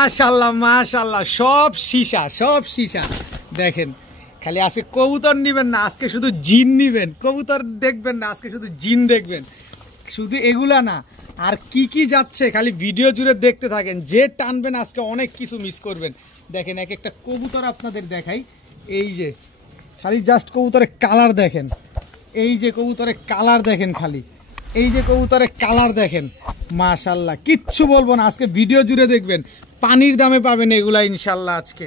মাশাআল্লাহ মাশাআল্লাহ, সব সীসা দেখেন। খালি আজকে কবুতর নিবেন না, আজকে শুধু জিন নিবেন। কবুতর দেখবেন না, আজকে শুধু জিন দেখবেন। শুধু এগুলা না, আর কি কি যাচ্ছে খালি ভিডিও জুড়ে দেখতে থাকেন। যে টানবেন আজকে অনেক কিছু মিস করবেন। দেখেন এক একটা কবুতর আপনাদের দেখাই। এই যে খালি জাস্ট কবুতরের কালার দেখেন, এই যে কবুতরের কালার দেখেন, খালি এই যে কবুতরের কালার দেখেন। মাশাআল্লাহ, কিচ্ছু বলবো না, আজকে ভিডিও জুড়ে দেখবেন। পানির দামে পাবেন এগুলা ইনশাল্লাহ। আজকে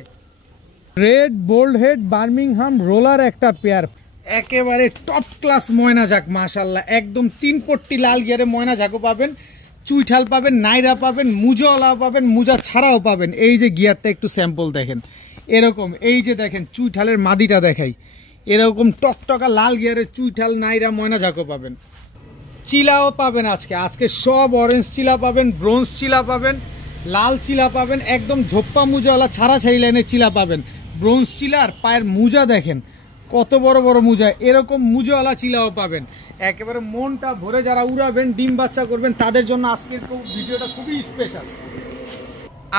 red bald head Birmingham roller একটা পেয়ার, একেবারে টপ ক্লাস ময়না ঝাঁক। মাশাআল্লাহ, একদম 3 পট্টি লাল গিয়ারে ময়না ঝাঁকও পাবেন, চুইঠাল পাবেন, নাইরা পাবেন, মুজাওয়ালা পাবেন, মুজা ছাড়াও পাবেন। এই যে গিয়ারটা একটু স্যাম্পল দেখেন এরকম। এই যে দেখেন চুইঠালের মাদিটা দেখাই, এরকম টকটকা লাল গিয়ারের চুইঠাল, নাইরা, ময়না ঝাঁকও পাবেন। চিলাও পাবেন আজকে সব অরেঞ্জ চিলা পাবেন, ব্রোঞ্জ চিলা পাবেন, লাল চিলা পাবেন, একদম ঝোপ্পা মুজাওয়ালা ছাড়া ছাড়ি লাইনের চিলা পাবেন। ব্রোঞ্জ চিলার পায়ের মুজা দেখেন কত বড় বড় মুজা, এরকম মুজাওয়ালা চিলাও পাবেন। একেবারে মনটা ভরে যারা উড়াবেন, ডিম বাচ্চা করবেন, তাদের জন্য আজকের ভিডিওটা খুবই স্পেশাল।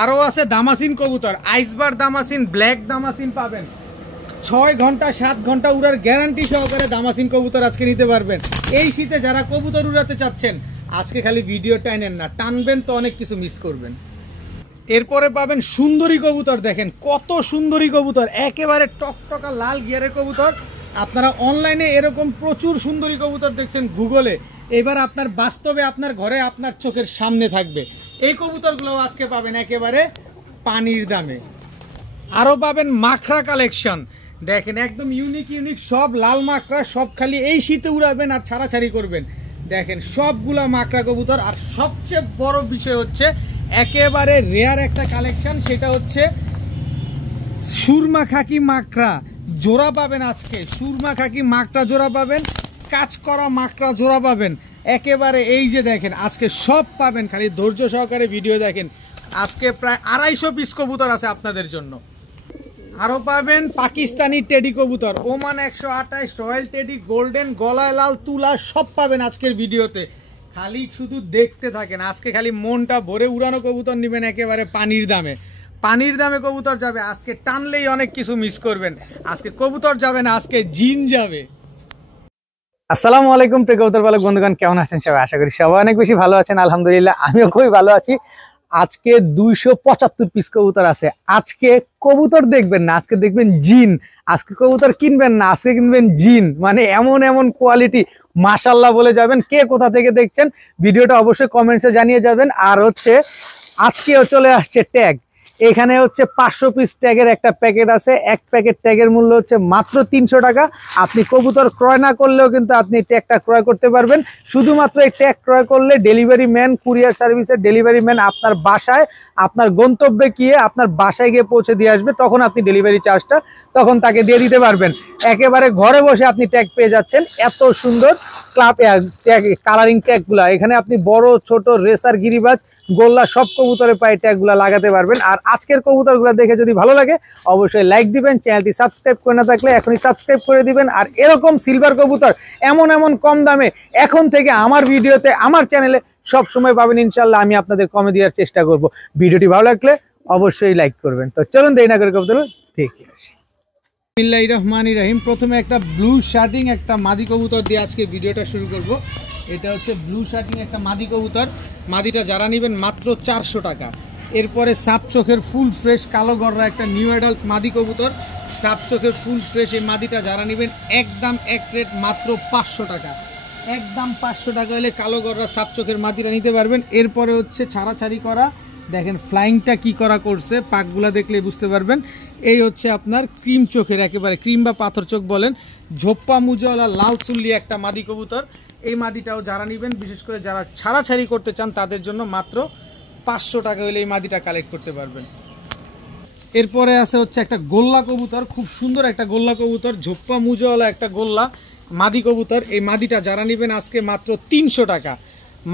আরও আছে দামাসিন কবুতর, আইসবার দামাসিন, ব্ল্যাক দামাসিন পাবেন। 6 ঘন্টা 7 ঘন্টা উড়ার গ্যারান্টি সহকারে দামাসিন কবুতর আজকে নিতে পারবেন। এই শীতে যারা কবুতর উড়াতে চাচ্ছেন, আজকে খালি ভিডিও টাইনেন না, টানবেন তো অনেক কিছু মিস করবেন। এরপরে পাবেন সুন্দরী কবুতর, দেখেন কত সুন্দরী কবুতর, একেবারে টকটকা লাল গিয়ারের কবুতর। আপনারা অনলাইনে এরকম প্রচুর সুন্দরী কবুতর দেখছেন গুগলে, এবার আপনার বাস্তবে আপনার ঘরে আপনার চোখের সামনে থাকবে। এই কবুতরগুলো আজকে পাবেন একেবারে পানির দামে। আরও পাবেন মাখরা কালেকশন, দেখেন একদম ইউনিক সব লাল মাকড়া, সব খালি এই শীতে উড়াবেন আর ছাড়াছাড়ি করবেন। দেখেন সবগুলা মাকড়া কবুতর। আর সবচেয়ে বড় বিষয় হচ্ছে একেবারে রেয়ার একটা কালেকশন, সেটা হচ্ছে সুরমা খাকি মাকড়া জোড়া পাবেন আজকে। সুরমা খাকি মাকড়া জোড়া পাবেন, কাজ করা মাকড়া জোড়া পাবেন একেবারে। এই যে দেখেন আজকে সব পাবেন, খালি ধৈর্য সহকারে ভিডিও দেখেন। আজকে প্রায় 250 পিস কবুতর আছে আপনাদের জন্য। আরও পাবেন পাকিস্তানি টেডি কবুতর, ওমান 128, রয়্যাল টেডি, গোল্ডেন, গলায় লাল, তুলা, সব পাবেন আজকের ভিডিওতে। খালি শুধু দেখতে থাকেন, আজকে খালি মনটা ভরে উড়ানো কবুতর নেবেন একেবারে পানির দামে। পানির দামে কবুতর যাবে আজকে, টানলেই অনেক কিছু মিস করবেন। আজকে কবুতর যাবে না, আজকে জিন যাবে। আসসালামু আলাইকুম প্রিয় কবুতর পালক বন্ধুগণ, কেমন আছেন সবাই? আশা করি সবাই অনেক বেশি ভালো আছেন। আলহামদুলিল্লাহ, আমিও খুবই ভালো আছি। আজকে 275 পিস কবুতর আছে। আজকে কবুতর দেখবেন না, আজকে দেখবেন জিন। আজকে কবুতর কিনবেন না, আজকে কিনবেন জিন। মানে এমন এমন কোয়ালিটি, মাশাআল্লাহ বলে যাবেন। কে কোথা থেকে দেখছেন ভিডিওটা অবশ্যই কমেন্টসে জানিয়ে যাবেন। আর হচ্ছে আজকেও চলে আসছে ট্যাগ। এখানে হচ্ছে 500 পিস ট্যাগের একটা প্যাকেট আছে। এক প্যাকেট ট্যাগের মূল্য হচ্ছে মাত্র 300 টাকা। আপনি কবুতর ক্রয় না করলেও কিন্তু আপনি ট্যাগটা ক্রয় করতে পারবেন। শুধুমাত্র এই ট্যাগ ক্রয় করলে ডেলিভারি ম্যান, কুরিয়ার সার্ভিসের ডেলিভারি ম্যান আপনার বাসায়, আপনার গন্তব্যে গিয়ে আপনার বাসায় গিয়ে পৌঁছে দিয়ে আসবে। তখন আপনি ডেলিভারি চার্জটা তখন তাকে দিয়ে দিতে পারবেন। একেবারে ঘরে বসে আপনি ট্যাগ পেয়ে যাচ্ছেন। এত সুন্দর ক্লাব ট্যাগ, কালারিং ট্যাগগুলা এখানে আপনি বড় ছোট রেসার, গিরিবাজ, গোল্লা সব কবুতরের পায়ে ট্যাগগুলা লাগাতে পারবেন। আর আজকের কবুতরগুলো দেখে যদি ভালো লাগে অবশ্যই লাইক দিবেন। চ্যানেলটি সাবস্ক্রাইব করে না থাকলে এখনই সাবস্ক্রাইব করে দিবেন। আর এরকম সিলভার কবুতর এমন কম দামে এখন থেকে আমার ভিডিওতে, আমার চ্যানেলে সব সময় পাবেন ইনশাল্লাহ। আমি আপনাদের কমে দেওয়ার চেষ্টা করব। ভিডিওটি ভালো লাগলে অবশ্যই লাইক করবেন। তো চলুন দেরি না করে কবুতর দেখে আসি। বিসমিল্লাহির রহমানির রহিম। প্রথমে একটা ব্লু শার্টিং একটা মাদি কবুতর দিয়ে আজকে ভিডিওটা শুরু করব। এটা হচ্ছে ব্লু শার্টিং একটা মাদি কবুতর। মাদিটা যারা নেবেন মাত্র 400 টাকা। এরপরে সাপ চোখের ফুল ফ্রেশ কালো গররা একটা নিউ অ্যাডাল্ট মাদি কবুতর, সাপ চোখের ফুল ফ্রেশ। এই মাদিটা যারা নেবেন একদম এক রেট মাত্র 500 টাকা। একদম 500 টাকা হলে কালো গররা সাপ চোখের মাদিটা নিতে পারবেন। এরপরে হচ্ছে ছাড়াছাড়ি করা, দেখেন ফ্লাইংটা কি করা করছে, পাকগুলা দেখলে বুঝতে পারবেন। এই হচ্ছে আপনার ক্রিম চোখের, একেবারে ক্রিম বা পাথর চোখ বলেন, ঝোপ্পা মুজাওয়ালা লাল চুল্লি একটা মাদি কবুতর। এই মাদিটাও যারা নেবেন, বিশেষ করে যারা ছাড়াছাড়ি করতে চান তাদের জন্য মাত্র 500 টাকা হলে এই মাদিটা কালেক্ট করতে পারবেন। এরপরে আছে হচ্ছে একটা গোল্লা কবুতর, খুব সুন্দর একটা গোল্লা কবুতর, ঝোপ্পা মুজাওয়ালা একটা গোল্লা মাদি কবুতর। এই মাদিটা যারা নেবেন আজকে মাত্র 300 টাকা।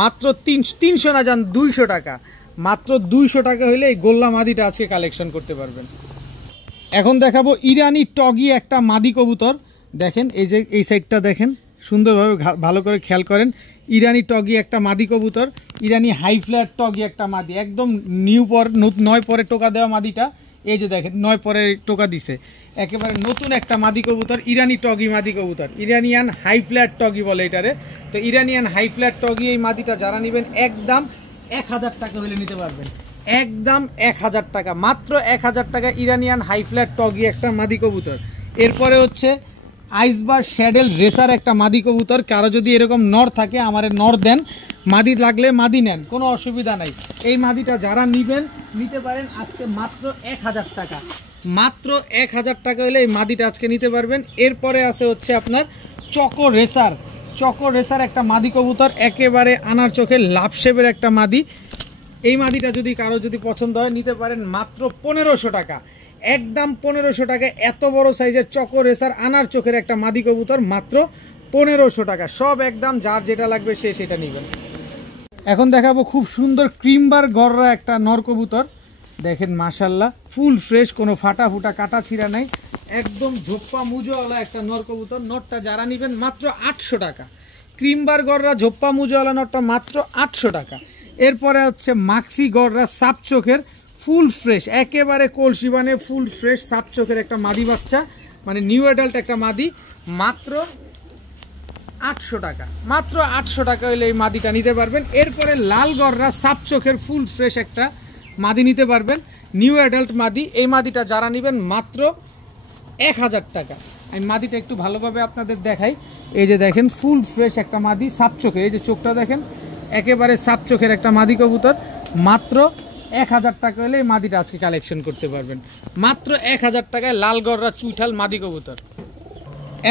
মাত্র 300 না, যান 200 টাকা। মাত্র 200 টাকা হলে এই গোল্লা মাদিটা আজকে কালেকশন করতে পারবেন। এখন দেখাবো ইরানি টগি একটা মাদি কবুতর। দেখেন এই যে এই সাইডটা দেখেন সুন্দরভাবে, ভালো করে খেয়াল করেন। ইরানি টগি একটা মাদি কবুতর, ইরানি হাই ফ্ল্যাট টগি একটা মাদি, একদম নিউ পর 9 পরে টোকা দেওয়া মাদিটা। এই যে দেখেন 9 পরে টোকা দিছে, একেবারে নতুন একটা মাদি কবুতর, ইরানি টগি মাদি কবুতর, ইরানিয়ান হাই ফ্ল্যাট টগি বলে এটারে। তো ইরানিয়ান হাই ফ্ল্যাট টগি এই মাদিটা যারা নেবেন একদম 1000 টাকা হলে নিতে পারবেন, একদম 1000 টাকা, মাত্র 1000 টাকা ইরানিয়ান হাই ফ্ল্যাট টগি একটা মাদি কবুতর। এরপরে হচ্ছে আইসবার শ্যাডেল রেসার একটা মাদি কবুতর। কারো যদি এরকম নর থাকে আমারে নর দেন, মাদি লাগলে মাদি নেন, কোনো অসুবিধা নাই। এই মাদিটা যারা নিবেন নিতে পারেন আজকে মাত্র 1000 টাকা, মাত্র 1000 টাকা হলে এই মাদিটা আজকে নিতে পারবেন। এরপরে আছে হচ্ছে আপনার চকো রেসার, চকো রেসার একটা মাদি কবুতর, একেবারে আনার চোখে লাভ শেপের একটা মাদি। এই মাদিটা যদি কারো যদি পছন্দ হয় নিতে পারেন মাত্র 1500 টাকা, একদম 1500 টাকা। এত বড় সাইজের চকো রেসার আনার চোখের একটা মাদি কবুতর মাত্র 1500 টাকা। সব একদম, যার যেটা লাগবে সে সেটা নেবেন। এখন দেখাবো খুব সুন্দর ক্রিমবার গররা একটা নর কবুতর। দেখেন মাশাল্লাহ ফুল ফ্রেশ, কোনো ফাটা ফুটা কাটা ছিঁড়া নাই, একদম ঝোপ্পা মুজোওয়ালা একটা নর কবুতর। নরটা যারা নেবেন মাত্র 800 টাকা, ক্রিমবার গররা ঝোপ্পা মুজোওয়ালা নরটা মাত্র 800 টাকা। এরপরে হচ্ছে মাক্সি গররা সাপ চোখের ফুল ফ্রেশ, একেবারে কলসি বানে ফুল ফ্রেশ সাপ চোখের একটা মাদি বাচ্চা, মানে নিউ অ্যাডাল্ট একটা মাদি, মাত্র 800 টাকা, মাত্র 800 টাকা হলে এই মাদিটা নিতে পারবেন। এরপরে লাল গররা সাপ চোখের ফুল ফ্রেশ একটা মাদি নিতে পারবেন, নিউ অ্যাডাল্ট মাদি। এই মাদিটা যারা নেবেন মাত্র 1000 টাকা। আমি মাদিটা একটু ভালোভাবে আপনাদের দেখাই। এই যে দেখেন ফুল ফ্রেশ একটা মাদি সাপ চোখে, এই যে চোখটা দেখেন একেবারে সাপ চোখের একটা মাদি কবুতর, মাত্র 1000 টাকা হলে এই মাদিটা আজকে কালেকশন করতে পারবেন, মাত্র 1000 টাকায় লাল গররা চুইঠাল মাদি কবুতর।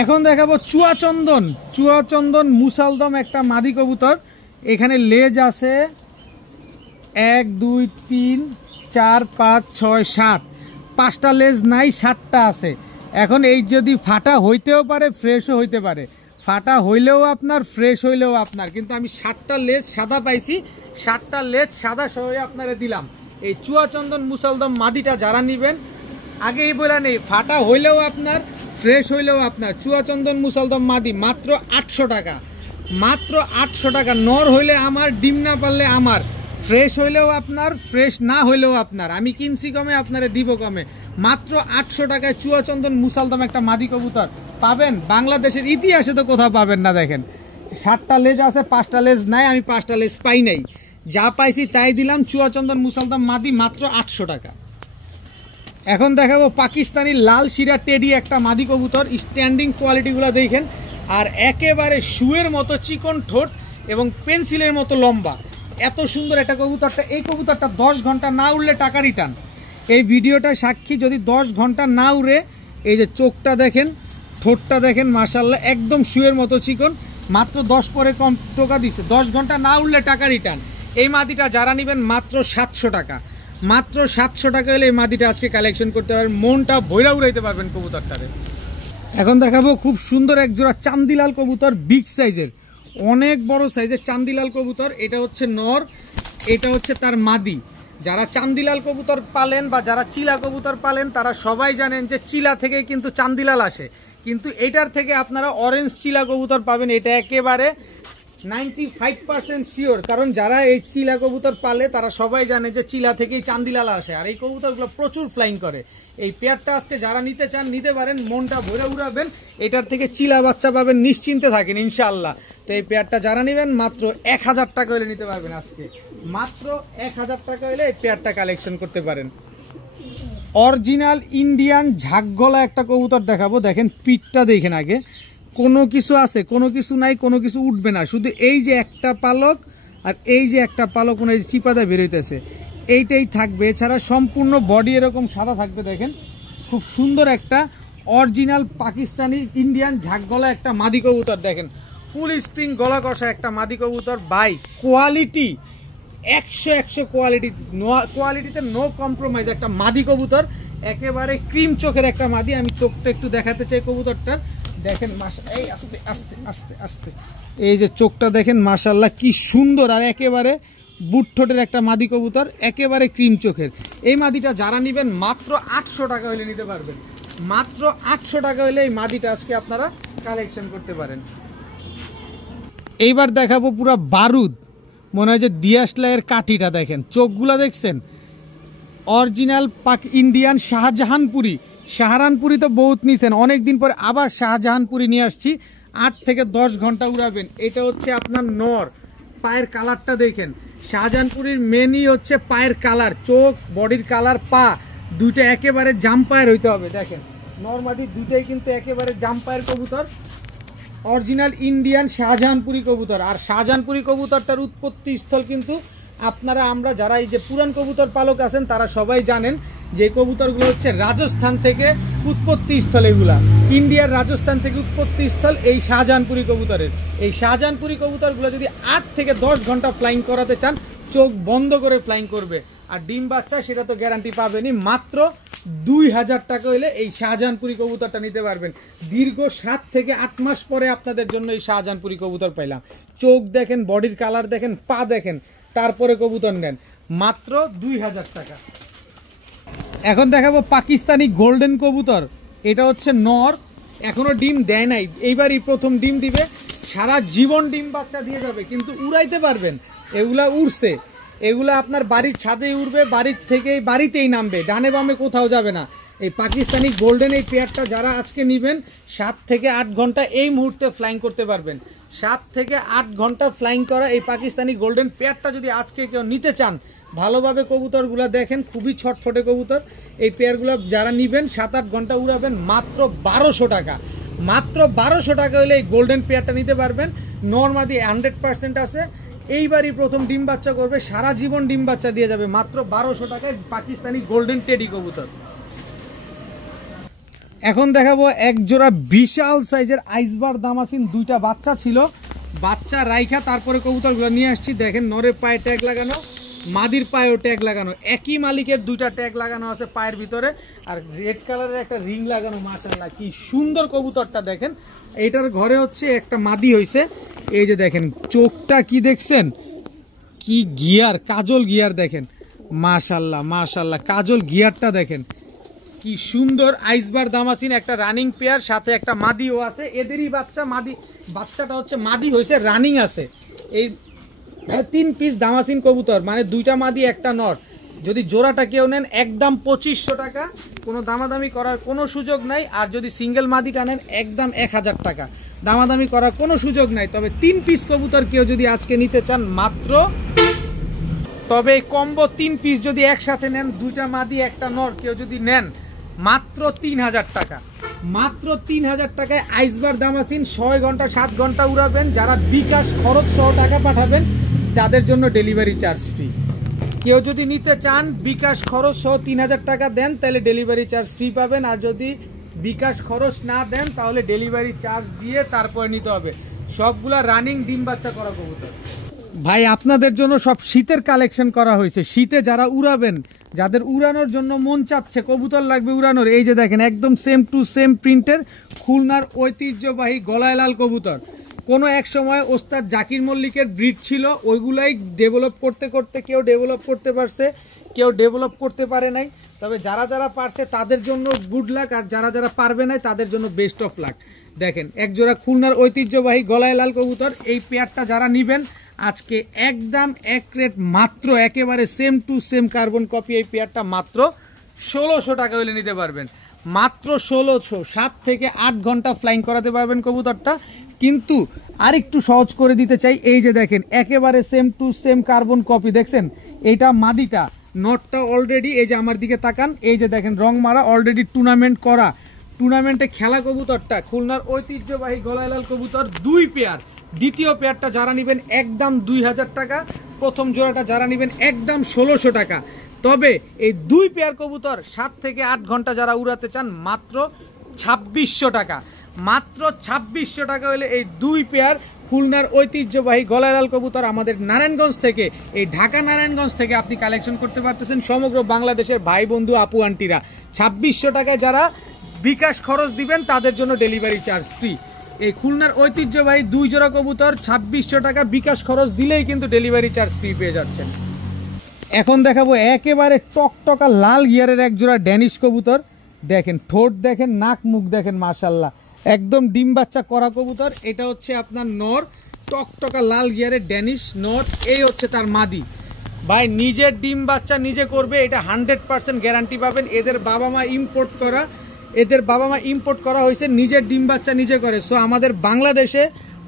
এখন দেখাবো চুয়াচন্দন, চুয়াচন্দন মুসালদম একটা মাদি কবুতর। এখানে লেজ আছে 1 2 3 4 5 6 7, 5টা লেজ নাই, 7টা আছে। এখন এই যদি ফাটা হইতেও পারে ফ্রেশও হইতে পারে, ফাটা হইলেও আপনার ফ্রেশ হইলেও আপনার, কিন্তু আমি 7টা লেজ সাদা পাইছি, 7টা লেজ সাদা সহ আপনারে দিলাম। এই চুয়াচন্দন মুসালদম মাদিটা যারা নিবেন আগেই বলে নেই, ফাটা হইলেও আপনার ফ্রেশ হইলেও আপনার। চুয়াচন্দন মুসালদম মাদি মাত্র 800 টাকা, মাত্র 800 টাকা। নর হইলে আমার, ডিম না পারলে আমার, ফ্রেশ হইলেও আপনার, ফ্রেশ না হইলেও আপনার। আমি কিনছি কমে, আপনারে দিব কমে, মাত্র 800 টাকায় চুয়াচন্দন মুসালদম একটা মাদি কবুতর পাবেন। বাংলাদেশের ইতিহাসে তো কোথাও পাবেন না। দেখেন 7টা লেজ আছে, 5টা লেজ নাই, আমি 5টা লেজ পাই নাই, যা পাইছি তাই দিলাম। চুয়াচন্দন মুসালদম মাদি মাত্র 800 টাকা। এখন দেখাবো পাকিস্তানি লাল শিরা টেডি একটা মাদি কবুতর। স্ট্যান্ডিং কোয়ালিটিগুলো দেখেন, আর একেবারে শুয়ের মতো চিকন ঠোঁট এবং পেন্সিলের মতো লম্বা, এত সুন্দর একটা কবুতরটা। এই কবুতরটা 10 ঘন্টা না উড়লে টাকা রিটার্ন। এই ভিডিওটা সাক্ষী, যদি 10 ঘন্টা না উড়ে, এই যে চোখটা দেখেন, ঠোঁটটা দেখেন, মাশাল্লাহ একদম শুয়ের মতো চিকন, মাত্র 10 পরে কম টোকা দিছে। 10 ঘন্টা না উড়লে টাকা রিটার্ন। এই মাদিটা যারা নেবেন মাত্র 700 টাকা, মাত্র 700 টাকা হলে এই মাদিটা আজকে কালেকশন করতে পারবেন, মনটা ভৈরা উড়াইতে পারবেন কবুতরটারে। এখন দেখাবো খুব সুন্দর এক জোড়া চান্দিলাল কবুতর, বিগ সাইজের, অনেক বড় সাইজের চান্দিলাল কবুতর। এটা হচ্ছে নর, এটা হচ্ছে তার মাদি। যারা চান্দিলাল কবুতর পালেন বা যারা চিলা কবুতর পালেন তারা সবাই জানেন যে চিলা থেকে কিন্তু চান্দিলাল আসে, কিন্তু এটার থেকে আপনারা অরেঞ্জ চিলা কবুতর পাবেন, এটা একেবারে 95% শিওর। কারণ যারা এই চিলা কবুতর পালে তারা সবাই জানে যে চিলা থেকেই চান্দিলাল আসে, আর এই কবুতরগুলো প্রচুর ফ্লাইং করে। এই পেয়ারটা আজকে যারা নিতে চান নিতে পারেন, মনটা ভরে উড়াবেন, এটার থেকে চিলা বাচ্চা পাবেন, নিশ্চিন্তে থাকেন ইনশাআল্লাহ। তো এই পেয়ারটা যারা নেবেন মাত্র 1000 টাকা হলে নিতে পারবেন আজকে, মাত্র 1000 টাকা হলে এই পেয়ারটা কালেকশন করতে পারেন। অরিজিনাল ইন্ডিয়ান ঝাকগলা একটা কবুতর দেখাবো। দেখেন পিঠটা দেখেন আগে, কোনো কিছু আছে, কোনো কিছু নাই, কোনো কিছু উঠবে না, শুধু এই যে একটা পালক আর এই যে একটা পালক কোনো চিপাদা বেরোইতেছে, এইটাই থাকবে, এছাড়া সম্পূর্ণ বডি এরকম সাদা থাকবে। দেখেন খুব সুন্দর একটা অরিজিনাল পাকিস্তানি ইন্ডিয়ান ঝাকগলা একটা মাদি কবুতর। দেখেন ফুল স্প্রিং গলা কষা একটা মাদি কবুতর, বাই কোয়ালিটি 100 কোয়ালিটি, কোয়ালিটিতে নো কম্প্রোমাইজ একটা মাদি কবুতর, একেবারে ক্রিম চোখের একটা মাদি। আমি চোখটা একটু দেখাতে চাই কবুতরটার, দেখেন এই আস্তে আস্তে আস্তে আস্তে, এই যে চোখটা দেখেন মাশাল্লাহ কি সুন্দর, আর একেবারে বুট ঠোঁটের একটা মাদি কবুতর, একেবারে ক্রিম চোখের। এই মাদিটা যারা নেবেন মাত্র 800 টাকা হলে নিতে পারবেন, মাত্র 800 টাকা হলে এই মাদিটা আজকে আপনারা কালেকশন করতে পারেন। এইবার দেখাবো পুরো বারুদ, মনে হয় যে দিয়াশলাইয়ের কাঠিটা দেখেন, চোখগুলা দেখছেন অরিজিনাল পাক ইন্ডিয়ান শাহজাহানপুরি। শাহরানপুরি তো বহুত নিছেন, অনেকদিন পরে আবার শাহজাহানপুরি নিয়ে আসছি। 8 থেকে 10 ঘন্টা উড়াবেন। এটা হচ্ছে আপনার নর, পায়ের কালারটা দেখেন। শাহজাহানপুরির মেনই হচ্ছে পায়ের কালার, চোখ, বডির কালার, পা দুইটা একেবারে জাম্পায়ের হইতে হবে। দেখেন নরমাদি দুইটাই কিন্তু একেবারে জাম্পায়ের কবুতর, অরিজিনাল ইন্ডিয়ান শাহজাহানপুরি কবুতর। আর শাহজাহানপুরি কবুতরটার উৎপত্তি স্থল কিন্তু আপনারা আমরা যারা এই যে পুরান কবুতর পালক আছেন তারা সবাই জানেন যে কবুতরগুলো হচ্ছে রাজস্থান থেকে উৎপত্তি স্থল। এগুলা ইন্ডিয়ার রাজস্থান থেকে উৎপত্তি স্থল এই শাহজাহানপুরি কবুতরের। এই শাহজাহানপুরি কবুতরগুলো যদি 8 থেকে 10 ঘন্টা ফ্লাইং করাতে চান, চোখ বন্ধ করে ফ্লাইং করবে। আর ডিম বাচ্চা সেটা তো গ্যারান্টি পাবেনই। মাত্র 2000 টাকা হইলে এই শাহজাহানপুরি কবুতরটা নিতে পারবেন। দীর্ঘ 7 থেকে 8 মাস পরে আপনাদের জন্য এই শাহজাহানপুরি কবুতর পাইলাম। চোখ দেখেন, বডির কালার দেখেন, পা দেখেন, তারপরে কবুতর নেন। মাত্র 2000 টাকা। এখন দেখাবো পাকিস্তানি গোল্ডেন কবুতর। এটা হচ্ছে নর, এখনো ডিম দেয় নাই, এইবারই প্রথম ডিম দিবে। সারা জীবন ডিম বাচ্চা দিয়ে যাবে, কিন্তু উড়াইতে পারবেন। এগুলা উড়ছে, এগুলা আপনার বাড়ির ছাদেই উড়বে, বাড়ির থেকেই বাড়িতেই নামবে, ডানে বামে কোথাও যাবে না। এই পাকিস্তানি গোল্ডেন এই পেয়ারটা যারা আজকে নেবেন 7 থেকে 8 ঘন্টা এই মুহূর্তে ফ্লাইং করতে পারবেন। 7 থেকে 8 ঘন্টা ফ্লাইং করা এই পাকিস্তানি গোল্ডেন পেয়ারটা যদি আজকে কেউ নিতে চান, ভালোভাবে কবুতরগুলো দেখেন, খুবই ছটফটে কবুতর। এই পেয়ারগুলো যারা নেবেন 7-8 ঘন্টা উড়াবেন, মাত্র 1200 টাকা। মাত্র 1200 টাকা হলে এই গোল্ডেন পেয়ারটা নিতে পারবেন। নরমাদি 100% আছে, এইবারই প্রথম ডিম বাচ্চা করবে, সারা জীবন ডিম বাচ্চা দিয়ে যাবে। মাত্র 1200 টাকায় পাকিস্তানি গোল্ডেন টেডি কবুতর। এখন দেখাবো এক জোড়া বিশাল সাইজের আইসবার দামাসিন, দুইটা বাচ্চা ছিল, বাচ্চা রাইখা তারপরে কবুতরগুলো নিয়ে আসছি। দেখেন নরের পায়ে ট্যাগ লাগানো, মাদির পায়েও ট্যাগ লাগানো, একই মালিকের দুইটা ট্যাগ লাগানো আছে পায়ের ভিতরে, আর রেড কালারের একটা রিং লাগানো। মাশাআল্লাহ কি সুন্দর কবুতরটা দেখেন। এইটার ঘরে হচ্ছে একটা মাদি হইছে। এই যে দেখেন চোখটা কি দেখছেন, কি গিয়ার, কাজল গিয়ার দেখেন। মাশাআল্লাহ মাশাআল্লাহ, কাজল গিয়ারটা দেখেন কি সুন্দর। আইসবার দামাসিন একটা রানিং পেয়ার, সাথে একটা মাদিও আছে, এদেরই বাচ্চা। মাদি বাচ্চাটা হচ্ছে মাদি হয়েছে, রানিং আছে। এই 3 পিস দামাসিন কবুতর, মানে দুইটা মাদি একটা নর। যদি জোড়াটা কেউ নেন একদম 2500 টাকা, কোনো দামাদামি করার কোনো সুযোগ নাই। আর যদি সিঙ্গেল মাদিটা নেন একদম 1000 টাকা, দামাদামি করার কোনো সুযোগ নাই। তবে 3 পিস কবুতর কেউ যদি আজকে নিতে চান, মাত্র, তবে কম্বো 3 পিস যদি একসাথে নেন, দুইটা মাদি একটা নর কেউ যদি নেন, মাত্র 3000 টাকা। মাত্র 3000 টাকায় আইসবার দামাসিন 6 ঘন্টা 7 ঘন্টা উড়াবেন। যারা বিকাশ খরচ সহ টাকা পাঠাবেন তাদের জন্য ডেলিভারি চার্জ ফ্রি। কেউ যদি নিতে চান বিকাশ খরচ সহ 3000 টাকা দেন, তাহলে ডেলিভারি চার্জ ফ্রি পাবেন। আর যদি বিকাশ খরচ না দেন তাহলে ডেলিভারি চার্জ দিয়ে তারপরে নিতে হবে। সবগুলা রানিং ডিম বাচ্চা করা কবুতর। ভাই আপনাদের জন্য সব শীতের কালেকশন করা হয়েছে। শীতে যারা উড়াবেন, যাদের উড়ানোর জন্য মন চাচ্ছে, কবুতর লাগবে উড়ানোর, এই যে দেখেন একদম সেম টু সেম প্রিন্টের খুলনার ঐতিহ্যবাহী গলায় লাল কবুতর। কোনো এক সময় ওস্তাদ জাকির মল্লিকের ব্রিড ছিল, ওইগুলাই ডেভেলপ করতে করতে কেউ ডেভেলপ করতে পারছে, কেউ ডেভেলপ করতে পারে নাই। তবে যারা যারা পারছে তাদের জন্য গুড লাক, আর যারা যারা পারবে না তাদের জন্য বেস্ট অফ লাক। দেখেন একজোড়া খুলনার ঐতিহ্যবাহী গলায় লাল কবুতর। এই পেয়ারটা যারা নেবেন আজকে একদম এক রেট, মাত্র একেবারে same to same carbon copy. এই পেয়ারটা মাত্র 1600 টাকা হলে নিতে পারবেন। মাত্র 1600, 7 থেকে 8 ঘন্টা ফ্লাইং করাতে পারবেন কবুতরটা। কিন্তু আরেকটু সহজ করে দিতে চাই, এই যে দেখেন একেবারে same to same carbon copy. দেখছেন এইটা মাদিটা, নটটা অলরেডি, এই যে আমার দিকে তাকান, এই যে দেখেন রং মারা, অলরেডি টুর্নামেন্ট করা, টুর্নামেন্টে খেলা কবুতরটা খুলনার ঐতিহ্যবাহী গলায় লাল কবুতর 2 পেয়ার। দ্বিতীয় পেয়ারটা যারা নেবেন একদম 2000 টাকা, প্রথম জোড়াটা যারা নেবেন একদম 1600 টাকা। তবে এই 2 পেয়ার কবুতর 7 থেকে 8 ঘন্টা যারা উড়াতে চান, মাত্র 2600 টাকা। মাত্র 2600 টাকা হলে এই 2 পেয়ার খুলনার ঐতিহ্যবাহী গলায় লাল কবুতর আমাদের নারায়ণগঞ্জ থেকে, এই ঢাকা নারায়ণগঞ্জ থেকে আপনি কালেকশন করতে পারতেছেন। সমগ্র বাংলাদেশের ভাই বন্ধু আপু আন্টিরা 2600 টাকায় যারা বিকাশ খরচ দিবেন তাদের জন্য ডেলিভারি চার্জ ফ্রি। এই খুলনার ঐতিহ্যবাহী 2 জোড়া কবুতর 2600 টাকা বিকাশ খরচ দিলেই কিন্তু ডেলিভারি চার্জ ফ্রি পেয়ে যাচ্ছেন। এখন দেখাবো একেবারে টকটকা লাল গিয়ারের এক জোড়া ড্যানিশ কবুতর। দেখেন ঠোঁট দেখেন, নাক মুখ দেখেন, মাশাআল্লাহ একদম ডিম বাচ্চা করা কবুতর। এটা হচ্ছে আপনার নর, টকটকা লাল গিয়ারের ড্যানিশ নর, এই হচ্ছে তার মাদি ভাই। নিজের ডিম বাচ্চা নিজে করবে, এটা 100% গ্যারান্টি পাবেন। এদের বাবা মা ইম্পোর্ট করা হয়েছে, নিজের ডিম বাচ্চা নিজে করে। সো আমাদের বাংলাদেশে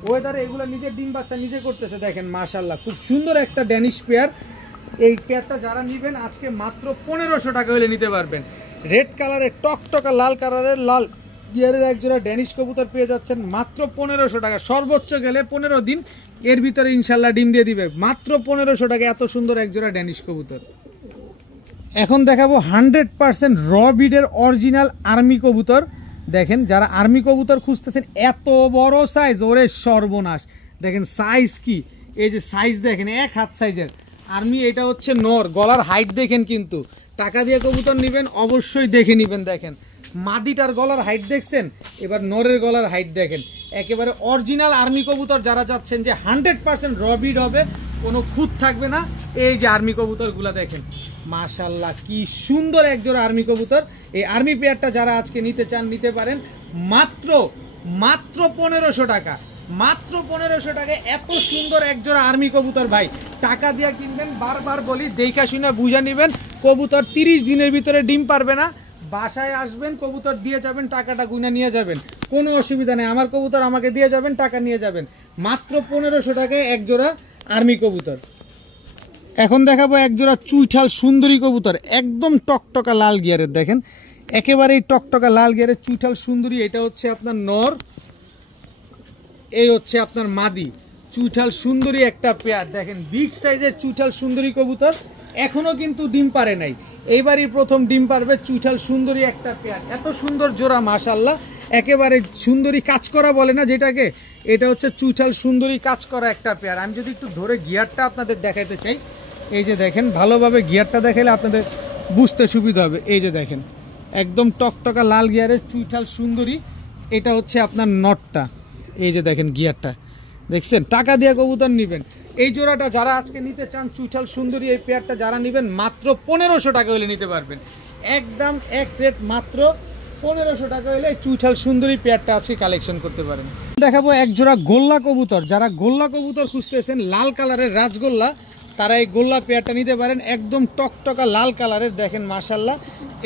ওয়েদারে এগুলো নিজের ডিম বাচ্চা নিজে করতেছে। দেখেন মাশাআল্লাহ, খুব সুন্দর একটা ড্যানিশ পেয়ার। এই পেয়ারটা যারা নেবেন আজকে মাত্র 1500 টাকা হলে নিতে পারবেন। রেড কালারের টকটকা লাল কালারের লাল গিয়ারের একজোড়া ড্যানিশ কবুতর পেয়ে যাচ্ছেন মাত্র 1500 টাকা। সর্বোচ্চ গেলে 15 দিন, এর ভিতরে ইনশাল্লাহ ডিম দিয়ে দিবে। মাত্র 1500 টাকা এত সুন্দর একজোড়া ড্যানিশ কবুতর। এখন দেখাবো 100% র বিডের অরিজিনাল আর্মি কবুতর। দেখেন যারা আর্মি কবুতর খুঁজতেছেন, এত বড় সাইজ, ওরে সর্বনাশ। দেখেন সাইজ কি, এই যে সাইজ দেখেন, 1 হাত সাইজের আর্মি। এটা হচ্ছে নর, গলার হাইট দেখেন। কিন্তু টাকা দিয়ে কবুতর নেবেন অবশ্যই দেখে নেবেন। দেখেন মাদিটার গলার হাইট দেখছেন, এবার নরের গলার হাইট দেখেন। একেবারে অরিজিনাল আর্মি কবুতর যারা চাচ্ছেন যে 100% র বিড হবে, কোনো খুঁত থাকবে না, এই যে আর্মি কবুতরগুলো দেখেন মাশাআল্লাহ, কি সুন্দর একজোড়া আর্মি কবুতর। এই আর্মি পেয়ারটা যারা আজকে নিতে চান নিতে পারেন মাত্র 1500 টাকা। মাত্র 1500 টাকায় এত সুন্দর একজোড়া আর্মি কবুতর ভাই। টাকা দিয়ে কিনবেন, বারবার বলি, দেখা শুনে বুঝে নেবেন। কবুতর 30 দিনের ভিতরে ডিম পারবে না, বাসায় আসবেন, কবুতর দিয়ে যাবেন, টাকাটা গুনে নিয়ে যাবেন, কোনো অসুবিধা নেই। আমার কবুতর আমাকে দিয়ে যাবেন, টাকা নিয়ে যাবেন। মাত্র 1500 টাকায় একজোড়া আর্মি কবুতর। এখন দেখাবো একজোড়া চুইঠাল সুন্দরী কবুতর, একদম টকটকা লাল গিয়ারের। দেখেন একেবারেই টকটকা লাল গিয়ারের চুইঠাল সুন্দরী। এটা হচ্ছে আপনার নর, এই হচ্ছে আপনার মাদি। চুইঠাল সুন্দরী একটা পেয়ার। দেখেন বিগ সাইজের চুইঠাল সুন্দরী কবুতর, এখনো কিন্তু ডিম পারে নাই, এইবারই প্রথম ডিম পারবে। চুইঠাল সুন্দরী একটা পেয়ার, এত সুন্দর জোড়া মাশাআল্লাহ। একেবারে সুন্দরী কাজ করা বলে না যেটাকে, এটা হচ্ছে চুইঠাল সুন্দরী কাজ করা একটা পেয়ার। আমি যদি একটু ধরে গিয়ারটা আপনাদের দেখাতে চাই, এই যে দেখেন, ভালোভাবে গিয়ারটা দেখালে আপনাদের বুঝতে সুবিধা হবে। এই যে দেখেন একদম টকটকা লাল গিয়ারের চুইঠাল সুন্দরী, এটা হচ্ছে আপনার নটটা। এই যে দেখেন গিয়ারটা দেখছেন। টাকা দিয়ে কবুতর নেবেন, এই জোড়াটা যারা আজকে নিতে চান চুইঠাল সুন্দরী এই পেয়ারটা যারা নেবেন মাত্র 1500 টাকা হলে নিতে পারবেন। একদম এক রেট, মাত্র 1500 টাকা হলে চুইঠাল সুন্দরী পেয়ারটা আজকে কালেকশন করতে পারেন। দেখাবো এক জোড়া গোল্লা কবুতর। যারা গোল্লা কবুতর খুঁজতেছেন, লাল কালারের রাজগোল্লা, তারা এই গোল্লা পেয়ারটা নিতে পারেন। একদম টকটকা লাল কালারের, দেখেন মাশাআল্লাহ।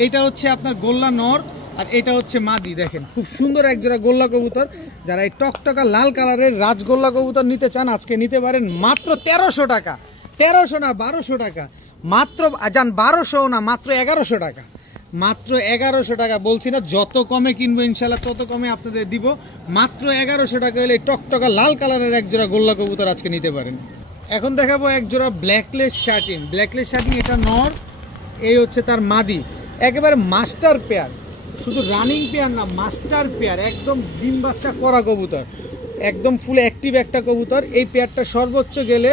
এটা হচ্ছে আপনার গোল্লা নর, আর এটা হচ্ছে মাদি। দেখেন খুব সুন্দর একজোড়া গোল্লা কবুতর। যারা এই টকটকা লাল কালারের রাজগোল্লা কবুতর নিতে চান আজকে নিতে পারেন মাত্র 1300 টাকা। 1300 না 1200 টাকা মাত্র, যান 1200 না, মাত্র 1100 টাকা। মাত্র 1100 টাকা বলছি না, যত কমে কিনবো ইনশাল্লাহ তত কমে আপনাদের দিব। মাত্র 1100 টাকা হলে টকটকা লাল কালারের একজোড়া গোল্লা কবুতর আজকে নিতে পারেন। এখন দেখাবো একজোড়া ব্ল্যাকলেস শার্টিন। ব্ল্যাকলেস শার্টিন এটা নর, এই হচ্ছে তার মাদি। একেবারে মাস্টার পেয়ার, শুধু রানিং পেয়ার না, মাস্টার পেয়ার, একদম ডিম বাচ্চা করা কবুতর, একদম ফুল অ্যাক্টিভ একটা কবুতর। এই পেয়ারটা সর্বোচ্চ গেলে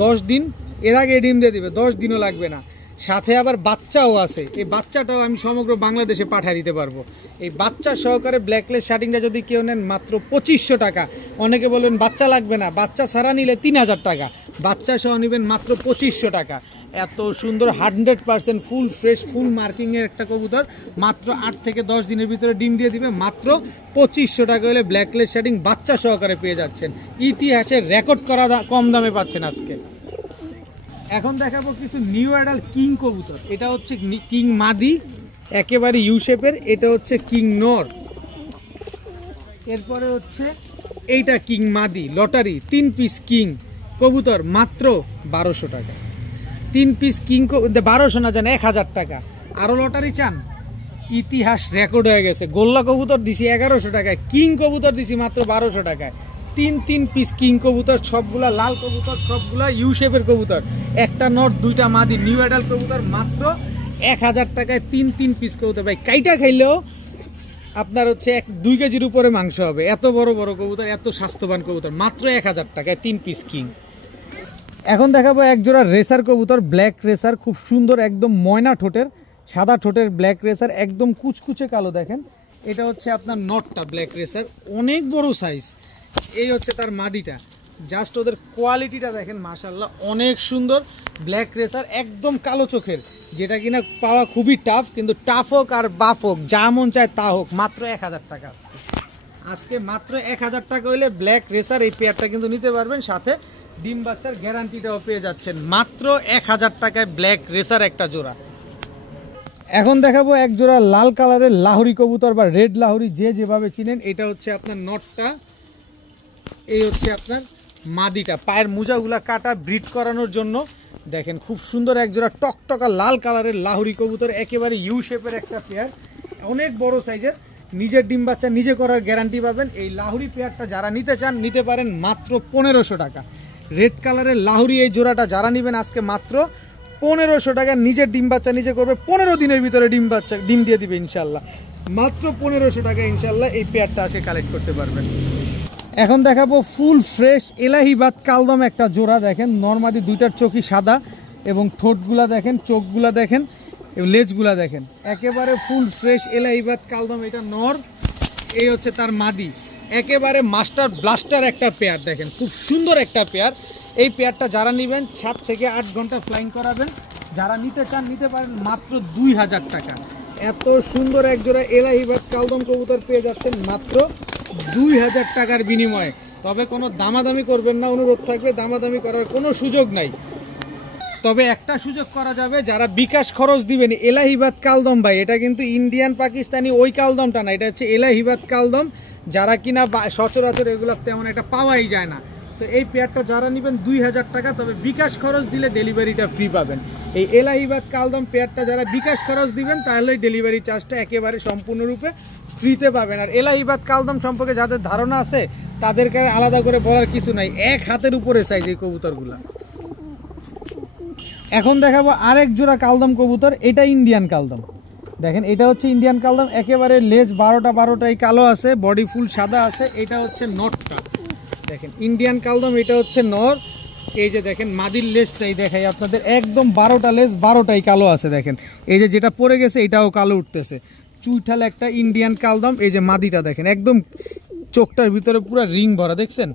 10 দিন, এর আগে ডিম দিয়ে দিবে, 10 দিনও লাগবে না। সাথে আবার বাচ্চাও আছে, এই বাচ্চাটাও আমি সমগ্র বাংলাদেশে পাঠিয়ে দিতে পারবো। এই বাচ্চা সহকারে ব্ল্যাকলেস শার্টিংটা যদি কেউ নেন মাত্র 2500 টাকা। অনেকে বলবেন বাচ্চা লাগবে না, বাচ্চা ছাড়া নিলে 3000 টাকা, বাচ্চা সহ নেবেন মাত্র 2500 টাকা। এত সুন্দর 100% ফুল ফ্রেশ ফুল মার্কিংয়ের একটা কবুতর, মাত্র 8 থেকে 10 দিনের ভিতরে ডিম দিয়ে দিবে। মাত্র 2500 টাকা হলে ব্ল্যাকলেস শার্টিং বাচ্চা সহকারে পেয়ে যাচ্ছেন। ইতিহাসের রেকর্ড করা কম দামে পাচ্ছেন আজকে। এখন দেখাবো কিছু নিউ অ্যাডাল কিং কবুতর। এটা হচ্ছে কিং মাদি, একেবারে ইউ শেপের। এটা হচ্ছে কিং নর, এরপরে হচ্ছে এইটা কিং মাদি লটারি। 3 পিস কিং কবুতর মাত্র 1200 টাকা। 3 পিস কিং 1200 না, জান 1000 টাকা। আরো লটারি চান, ইতিহাস রেকর্ড হয়ে গেছে। গোল্লা কবুতর দিছি 1100 টাকায়, কিং কবুতর দিছি মাত্র 1200 টাকায়। 3 পিস কিং কবুতর, সবগুলা লাল কবুতর, সবগুলা ইউ শেপের কবুতর, একটা নট 2টা মাদি, নিউ অ্যাডাল কবুতর মাত্র 1000 টাকায় 3 পিস কবুতর। ভাই কাইটা খাইলেও আপনার হচ্ছে 2 কেজির উপরে মাংস হবে। এত বড় বড় কবুতর, এত স্বাস্থ্যবান কবুতর, মাত্র 1000 টাকায় 3 পিস কিং। এখন দেখাবো এক জোড়া রেসার কবুতর, ব্ল্যাক রেসার, খুব সুন্দর, একদম ময়না ঠোঁটের, সাদা ঠোঁটের ব্ল্যাক রেসার, একদম কুচকুচে কালো। দেখেন এটা হচ্ছে আপনার নটটা ব্ল্যাক রেসার, অনেক বড় সাইজ। এই হচ্ছে তার মাদিটা, জাস্ট ওদের কোয়ালিটিটা দেখেন মাশাআল্লাহ, অনেক সুন্দর। ব্ল্যাক রেসার একদম কালো চোখের, যেটা কিনা পাওয়া খুবই টাফ, কিন্তু টাফ হোক আর বাফ হোক, যা মন চায় তা হোক, মাত্র 1000 টাকা। আজকে মাত্র 1000 টাকা হইলে ব্ল্যাক রেসার এই পেয়ারটা কিন্তু নিতে পারবেন, সাথে ডিম বাচ্চার গ্যারান্টিটাও পেয়ে যাচ্ছেন মাত্র 1000 টাকায় ব্ল্যাক রেসার একটা জোড়া। এখন দেখাবো এক জোড়া লাল কালারের লাহোরি কবুতর বা রেড লাহোরি, যে যেভাবে চিনেন। এটা হচ্ছে আপনার নটটা, এই হচ্ছে আপনার মাদিটা। পায়ের মোজাগুলা কাটা ব্রিড করানোর জন্য। দেখেন খুব সুন্দর এক জোড়া টকটকা লাল কালারের লাহোরি কবুতর, একেবারে ইউ শেপের একটা পেয়ার, অনেক বড় সাইজের। নিজের ডিম বাচ্চা নিজে করার গ্যারান্টি পাবেন। এই লাহোরি পেয়ারটা যারা নিতে চান নিতে পারেন মাত্র 1500 টাকা। রেড কালারের লাহোরি এই জোড়াটা যারা নেবেন আজকে মাত্র 1500 টাকা। নিজের ডিম বাচ্চা নিজে করবে, 15 দিনের ভিতরে ডিম দিয়ে দিবে ইনশাল্লাহ। মাত্র 1500 টাকা ইনশাল্লাহ এই পেয়ারটা আজকে কালেক্ট করতে পারবেন। এখন দেখাবো ফুল ফ্রেশ এলাহিবাদ কালদম একটা জোড়া। দেখেন নরমালি দুইটার চোখই সাদা এবং ঠোঁটগুলা দেখেন, চোখগুলা দেখেন, লেজগুলা দেখেন, একেবারে ফুল ফ্রেশ এলাহিবাদ কালদম। এটা নর, এই হচ্ছে তার মাদি, একেবারে মাস্টার ব্লাস্টার একটা পেয়ার। দেখেন খুব সুন্দর একটা পেয়ার। এই পেয়ারটা যারা নেবেন 7 থেকে 8 ঘন্টা ফ্লাইং করাবেন। যারা নিতে চান নিতে পারেন মাত্র 2000 টাকা। এত সুন্দর এক জোড়া এলাহিবাদ কালদম কবুতর পেয়ে যাচ্ছেন মাত্র 2000 টাকার বিনিময়ে। তবে কোনো দামাদামি করবেন না, অনুরোধ থাকবে, দামাদামি করার কোনো সুযোগ নাই। তবে একটা সুযোগ করা যাবে, যারা বিকাশ খরচ দিবেন এলাহিবাদ কালদম ভাই, এটা কিন্তু ইন্ডিয়ান পাকিস্তানি ওই কালদমটা না, এটা হচ্ছে এলাহিবাদ কালদম। যারা কিনা সচরাচর এগুলো তেমন একটা পাওয়াই যায় না। তো এই পেয়ারটা যারা নেবেন 2000 টাকা, তবে বিকাশ খরচ দিলে ডেলিভারিটা ফ্রি পাবেন। এই এলাহিবাদ কালদম পেয়ারটা যারা বিকাশ খরচ দিবেন তাহলে ডেলিভারি চার্জটা একেবারে সম্পূর্ণরূপে ফ্রিতে পাবেন। আর এলাহিবাদ কালদম সম্পর্কে যাদের ধারণা আছে তাদেরকে আলাদা করে বলার কিছু নাই, এক হাতের উপরে সাইজ এই কবুতরগুলা। এখন দেখাবো আরেক জোড়া কালদম কবুতর, এটা ইন্ডিয়ান কালদম। দেখেন এটা হচ্ছে ইন্ডিয়ান কালদম, একেবারে লেজ 12টাই কালো আছে, বডি ফুল সাদা আছে। এটা হচ্ছে নটটা, দেখেন ইন্ডিয়ান কালদম, এটা হচ্ছে নর। এই যে দেখেন মাদির লেজটাই দেখাই আপনাদের, একদম 12টা লেজ 12টাই কালো আছে। দেখেন এই যে যেটা পড়ে গেছে এটাও কালো উঠতেছে, চুইঠাল একটা ইন্ডিয়ান কালদম। এই যে মাদিটা দেখেন একদম চোখটার ভিতরে পুরো রিং ভরা, দেখছেন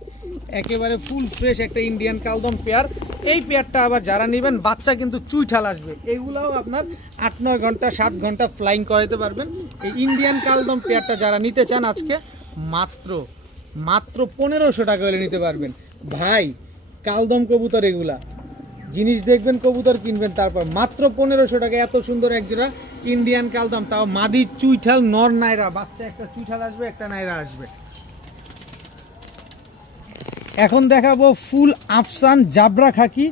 একেবারে ফুল ফ্রেশ একটা ইন্ডিয়ান কালদম পেয়ার। এই পেয়ারটা আবার যারা নেবেন বাচ্চা কিন্তু চুইঠাল আসবে, এগুলাও আপনার 8-9 ঘন্টা 7 ঘন্টা ফ্লাইং করাতে পারবেন। এই ইন্ডিয়ান কালদম পেয়ারটা যারা নিতে চান আজকে মাত্র 1500 টাকা হলে নিতে পারবেন। ভাই কালদম কবুতর এগুলা জিনিস দেখবেন, কবুতর কিনবেন, তারপর মাত্র 1500 টাকা এত সুন্দর এক জোড়া ইন্ডিয়ান কালদম, তাও মাদি চুইঠাল নর নাইরা, বাচ্চা একটা চুইঠাল আসবে একটা নাইরা আসবে। এখন দেখাবো ফুল আফসান জাবরা খাকি,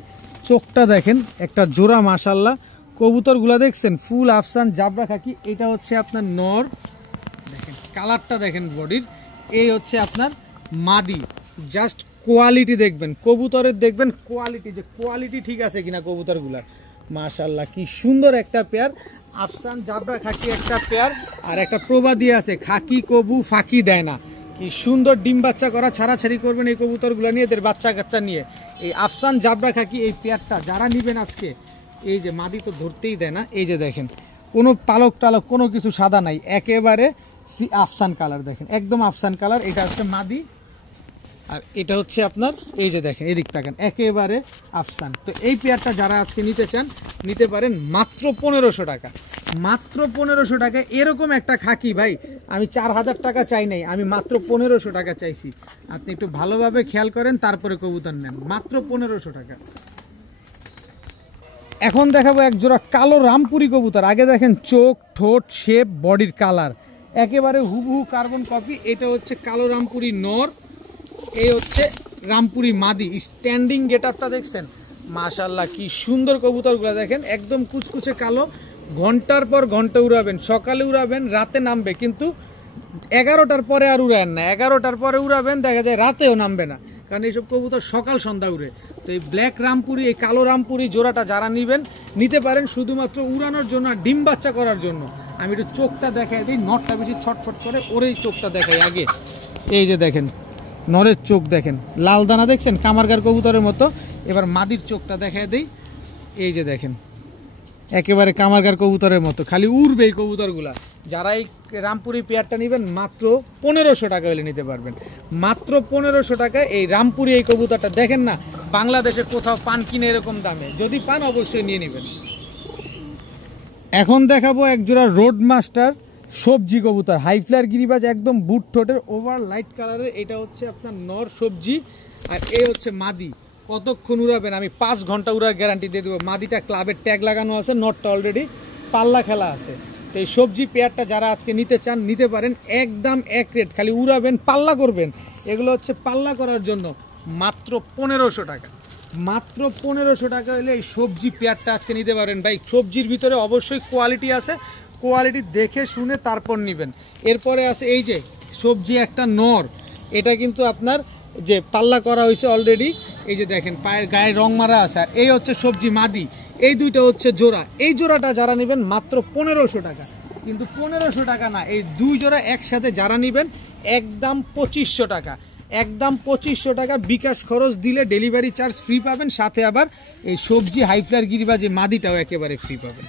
চোখটা দেখেন একটা জোড়া মাশাল্লাহ। কবুতরগুলা দেখছেন ফুল আফসান জাবরা খাকি, এটা হচ্ছে আপনার নর, দেখেন কালারটা দেখেন বডির। এই হচ্ছে আপনার মাদি, জাস্ট কোয়ালিটি দেখবেন কবুতরের, দেখবেন কোয়ালিটি, যে কোয়ালিটি ঠিক আছে কিনা কবুতরগুলার। মাশাল্লাহ কি সুন্দর একটা পেয়ার, আফসান জাবরা খাকি একটা পেয়ার। আর একটা প্রবাদী আছে, খাকি কবু ফাঁকি দেয় না। কি সুন্দর ডিম বাচ্চা করা, ছাড়াছাড়ি করবেন এই কবুতরগুলো নিয়ে, এদের বাচ্চা কাচ্চা নিয়ে। এই আফসান জাবরা খাকি এই পেয়ারটা যারা নেবেন আজকে, এই যে মাদি তো ধরতেই দেয় না, এই যে দেখেন কোনো পালক টালক কোনো কিছু সাদা নাই, একেবারে আফসান কালার, দেখেন একদম আফসান কালার। এটা হচ্ছে মাদি, আর এটা হচ্ছে আপনার এই যে দেখেন এদিক তাকান, একেবারে আফসান। তো এই পেয়ারটা যারা আজকে নিতে চান নিতে পারেন মাত্র 1500 টাকা। মাত্র 1500 টাকা এরকম একটা খাকি ভাই আমি 4000 টাকা চাই নাই, আমি মাত্র 1500 টাকা চাইছি। আপনি একটু ভালোভাবে খেয়াল করেন তারপরে কবুতর নেন, মাত্র 1500 টাকা। এখন দেখাবো এক জোড়া কালো রামপুরি কবুতর। আগে দেখেন চোখ, ঠোঁট, শেপ, বডির কালার একেবারে হুবহু কার্বন কপি। এটা হচ্ছে কালো রামপুরি নর, এই হচ্ছে রামপুরি মাদি। স্ট্যান্ডিং গেট আপটা দেখছেন মাশাল্লাহ কি সুন্দর কবুতরগুলো দেখেন, একদম কুচকুচে কালো। ঘন্টার পর ঘন্টা উড়াবেন, সকালে উড়াবেন রাতে নামবে, কিন্তু 11টার পরে আর উড়াবেন না। 11টার পরে উড়াবেন দেখা যায় রাতেও নামবে না, কারণ এইসব কবুতর সকাল সন্ধ্যা উড়ে। তো এই ব্ল্যাক রামপুরি, এই কালো রামপুরি জোড়াটা যারা নেবেন নিতে পারেন শুধুমাত্র উড়ানোর জন্য, ডিম বাচ্চা করার জন্য। আমি একটু চোখটা দেখাই দিই, নটটা বেশি ছটফট করে, ওরেই চোখটা দেখাই আগে। এই যে দেখেন নরের চোখ দেখেন, লাল দানা দেখছেন কামারগার কবুতরের মতো। এবার মাদির চোখটা দেখাই দিই, এই যে দেখেন একেবারে কামারগার কবুতরের মতো, খালি উড়বে এই কবুতরগুলা। যারা এই রামপুরি পেয়ারটা নেবেন মাত্র 1500 টাকা হলে নিতে পারবেন। মাত্র 1500 টাকায় এই রামপুরি এই কবুতরটা দেখেন না, বাংলাদেশে কোথাও পান কিনে এরকম দামে, যদি পান অবশ্যই নিয়ে নেবেন। এখন দেখাবো এক জোড়া রোড মাস্টার সবজি কবুতর, হাই ফ্লায়ার গিরিবাজ, একদম বুট ঠোঁটের ওভার লাইট কালারের। এটা হচ্ছে আপনার নর সবজি, আর এই হচ্ছে মাদি। কতক্ষণ উড়াবেন? আমি 5 ঘন্টা উড়ার গ্যারান্টি দিয়ে দেবো। মাদিটা ক্লাবের ট্যাগ লাগানো আছে, নটটা অলরেডি পাল্লা খেলা আছে। তো এই সবজি পেয়ারটা যারা আজকে নিতে চান নিতে পারেন, একদম এক রেট, খালি উড়াবেন, পাল্লা করবেন। এগুলো হচ্ছে পাল্লা করার জন্য মাত্র 1500 টাকা। মাত্র 1500 টাকা হলে এই সবজি পেয়ারটা আজকে নিতে পারেন। ভাই সবজির ভিতরে অবশ্যই কোয়ালিটি আছে, কোয়ালিটি দেখে শুনে তারপর নেবেন। এরপরে আছে এই যে সবজি একটা নর, এটা কিন্তু আপনার যে পাল্লা করা হয়েছে অলরেডি, এই যে দেখেন পায়ের গায়ে রং মারা আছে। আর এই হচ্ছে সবজি মাদি, এই দুইটা হচ্ছে জোড়া। এই জোড়াটা যারা নেবেন মাত্র 1500 টাকা, কিন্তু 1500 টাকা না, এই দুই জোড়া একসাথে যারা নেবেন একদম 2500 টাকা। একদম 2500 টাকা। বিকাশ খরচ দিলে ডেলিভারি চার্জ ফ্রি পাবেন, সাথে আবার এই সবজি হাই ফ্লায়ার গিরিবাজ যে মাদিটাও একেবারে ফ্রি পাবেন।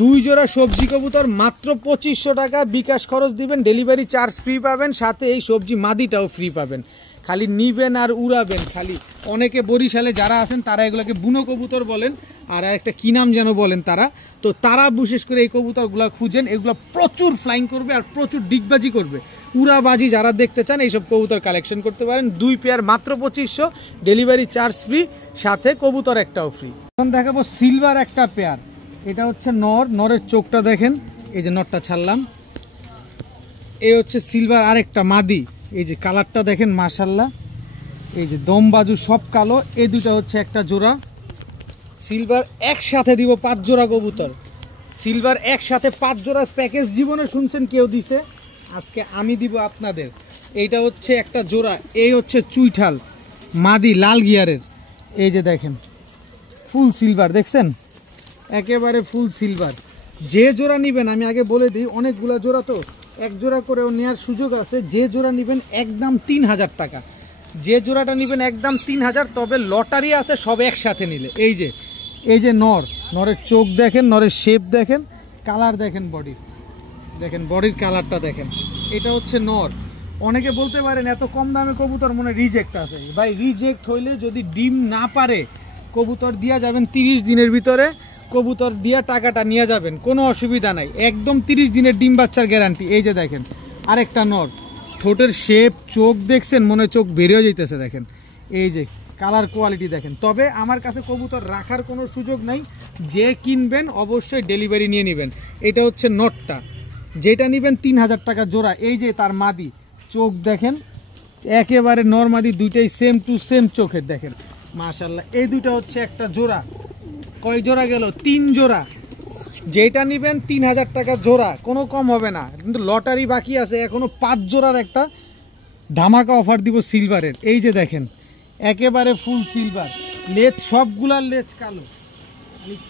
দুই জোড়া সবজি কবুতর মাত্র 2500 টাকা। বিকাশ খরচ দিবেন, ডেলিভারি চার্জ ফ্রি পাবেন, সাথে এই সবজি মাদিটাও ফ্রি পাবেন। খালি নিবেন আর উড়াবেন। খালি অনেকে বরিশালে যারা আছেন তারা এগুলোকে বুনো কবুতর বলেন, আর একটা কি নাম যেন বলেন তারা, তো তারা বিশেষ করে এই কবুতরগুলো খুঁজেন। এগুলো প্রচুর ফ্লাইং করবে আর প্রচুর ডিগবাজি করবে। উড়াবাজি যারা দেখতে চান এইসব কবুতর কালেকশন করতে পারেন। দুই পেয়ার মাত্র 2500, ডেলিভারি চার্জ ফ্রি, সাথে কবুতর একটাও ফ্রি। এখন দেখাবো সিলভার একটা পেয়ার। এটা হচ্ছে নর, নরের চোখটা দেখেন, এই যে নরটা ছাড়লাম। এই হচ্ছে সিলভার আরেকটা মাদি, এই যে কালারটা দেখেন মাশাল্লাহ, এই যে দম বাজু সব কালো। এই দুটো হচ্ছে একটা জোড়া সিলভার। একসাথে দিব 5 জোড়া কবুতর। সিলভার একসাথে 5 জোড়ার প্যাকেজ জীবনে শুনছেন কেউ দিছে? আজকে আমি দিব আপনাদের। এইটা হচ্ছে একটা জোড়া। এই হচ্ছে চুইঠাল মাদি লাল গিয়ারের, এই যে দেখেন ফুল সিলভার, দেখছেন একেবারে ফুল সিলভার। যে জোড়া নেবেন আমি আগে বলে দিই, অনেকগুলা জোড়া তো, এক জোড়া করেও নেওয়ার সুযোগ আছে। যে জোড়া নেবেন একদম 3000 টাকা। যে জোড়াটা নেবেন একদম 3000, তবে লটারি আছে সব একসাথে নিলে। এই যে নরের চোখ দেখেন, নরের শেপ দেখেন, কালার দেখেন, বডির দেখেন, বডির কালারটা দেখেন। এটা হচ্ছে নর। অনেকে বলতে পারেন এত কম দামে কবুতর মনে রিজেক্ট আছে। ভাই রিজেক্ট হইলে যদি ডিম না পারে কবুতর দিয়া যাবেন 30 দিনের ভিতরে, কবুতর দিয়া টাকাটা নিয়ে যাবেন, কোনো অসুবিধা নাই। একদম 30 দিনের ডিম বাচ্চার গ্যারান্টি। এই যে দেখেন আরেকটা নর, ঠোঁটের শেপ, চোখ দেখছেন, মনে চোখ বেরিয়ে যেতেছে দেখেন। এই যে কালার কোয়ালিটি দেখেন। তবে আমার কাছে কবুতর রাখার কোনো সুযোগ নাই, যে কিনবেন অবশ্যই ডেলিভারি নিয়ে নেবেন। এটা হচ্ছে নটটা, যেটা নেবেন 3000 টাকা জোড়া। এই যে তার মাদি, চোখ দেখেন একেবারে নরমাদি, দুইটাই সেম টু সেম চোখের দেখেন মাশাল্লাহ। এই দুইটা হচ্ছে একটা জোড়া। কয় জোড়া গেল? 3 জোড়া। যেটা নেবেন 3000 টাকা জোড়া, কোনো কম হবে না। কিন্তু লটারি বাকি আছে এখনো 5 জোড়ার একটা ধামাকা অফার দিব সিলভারের। এই যে দেখেন একেবারে ফুল সিলভার, লেজ সবগুলার লেজ কালো।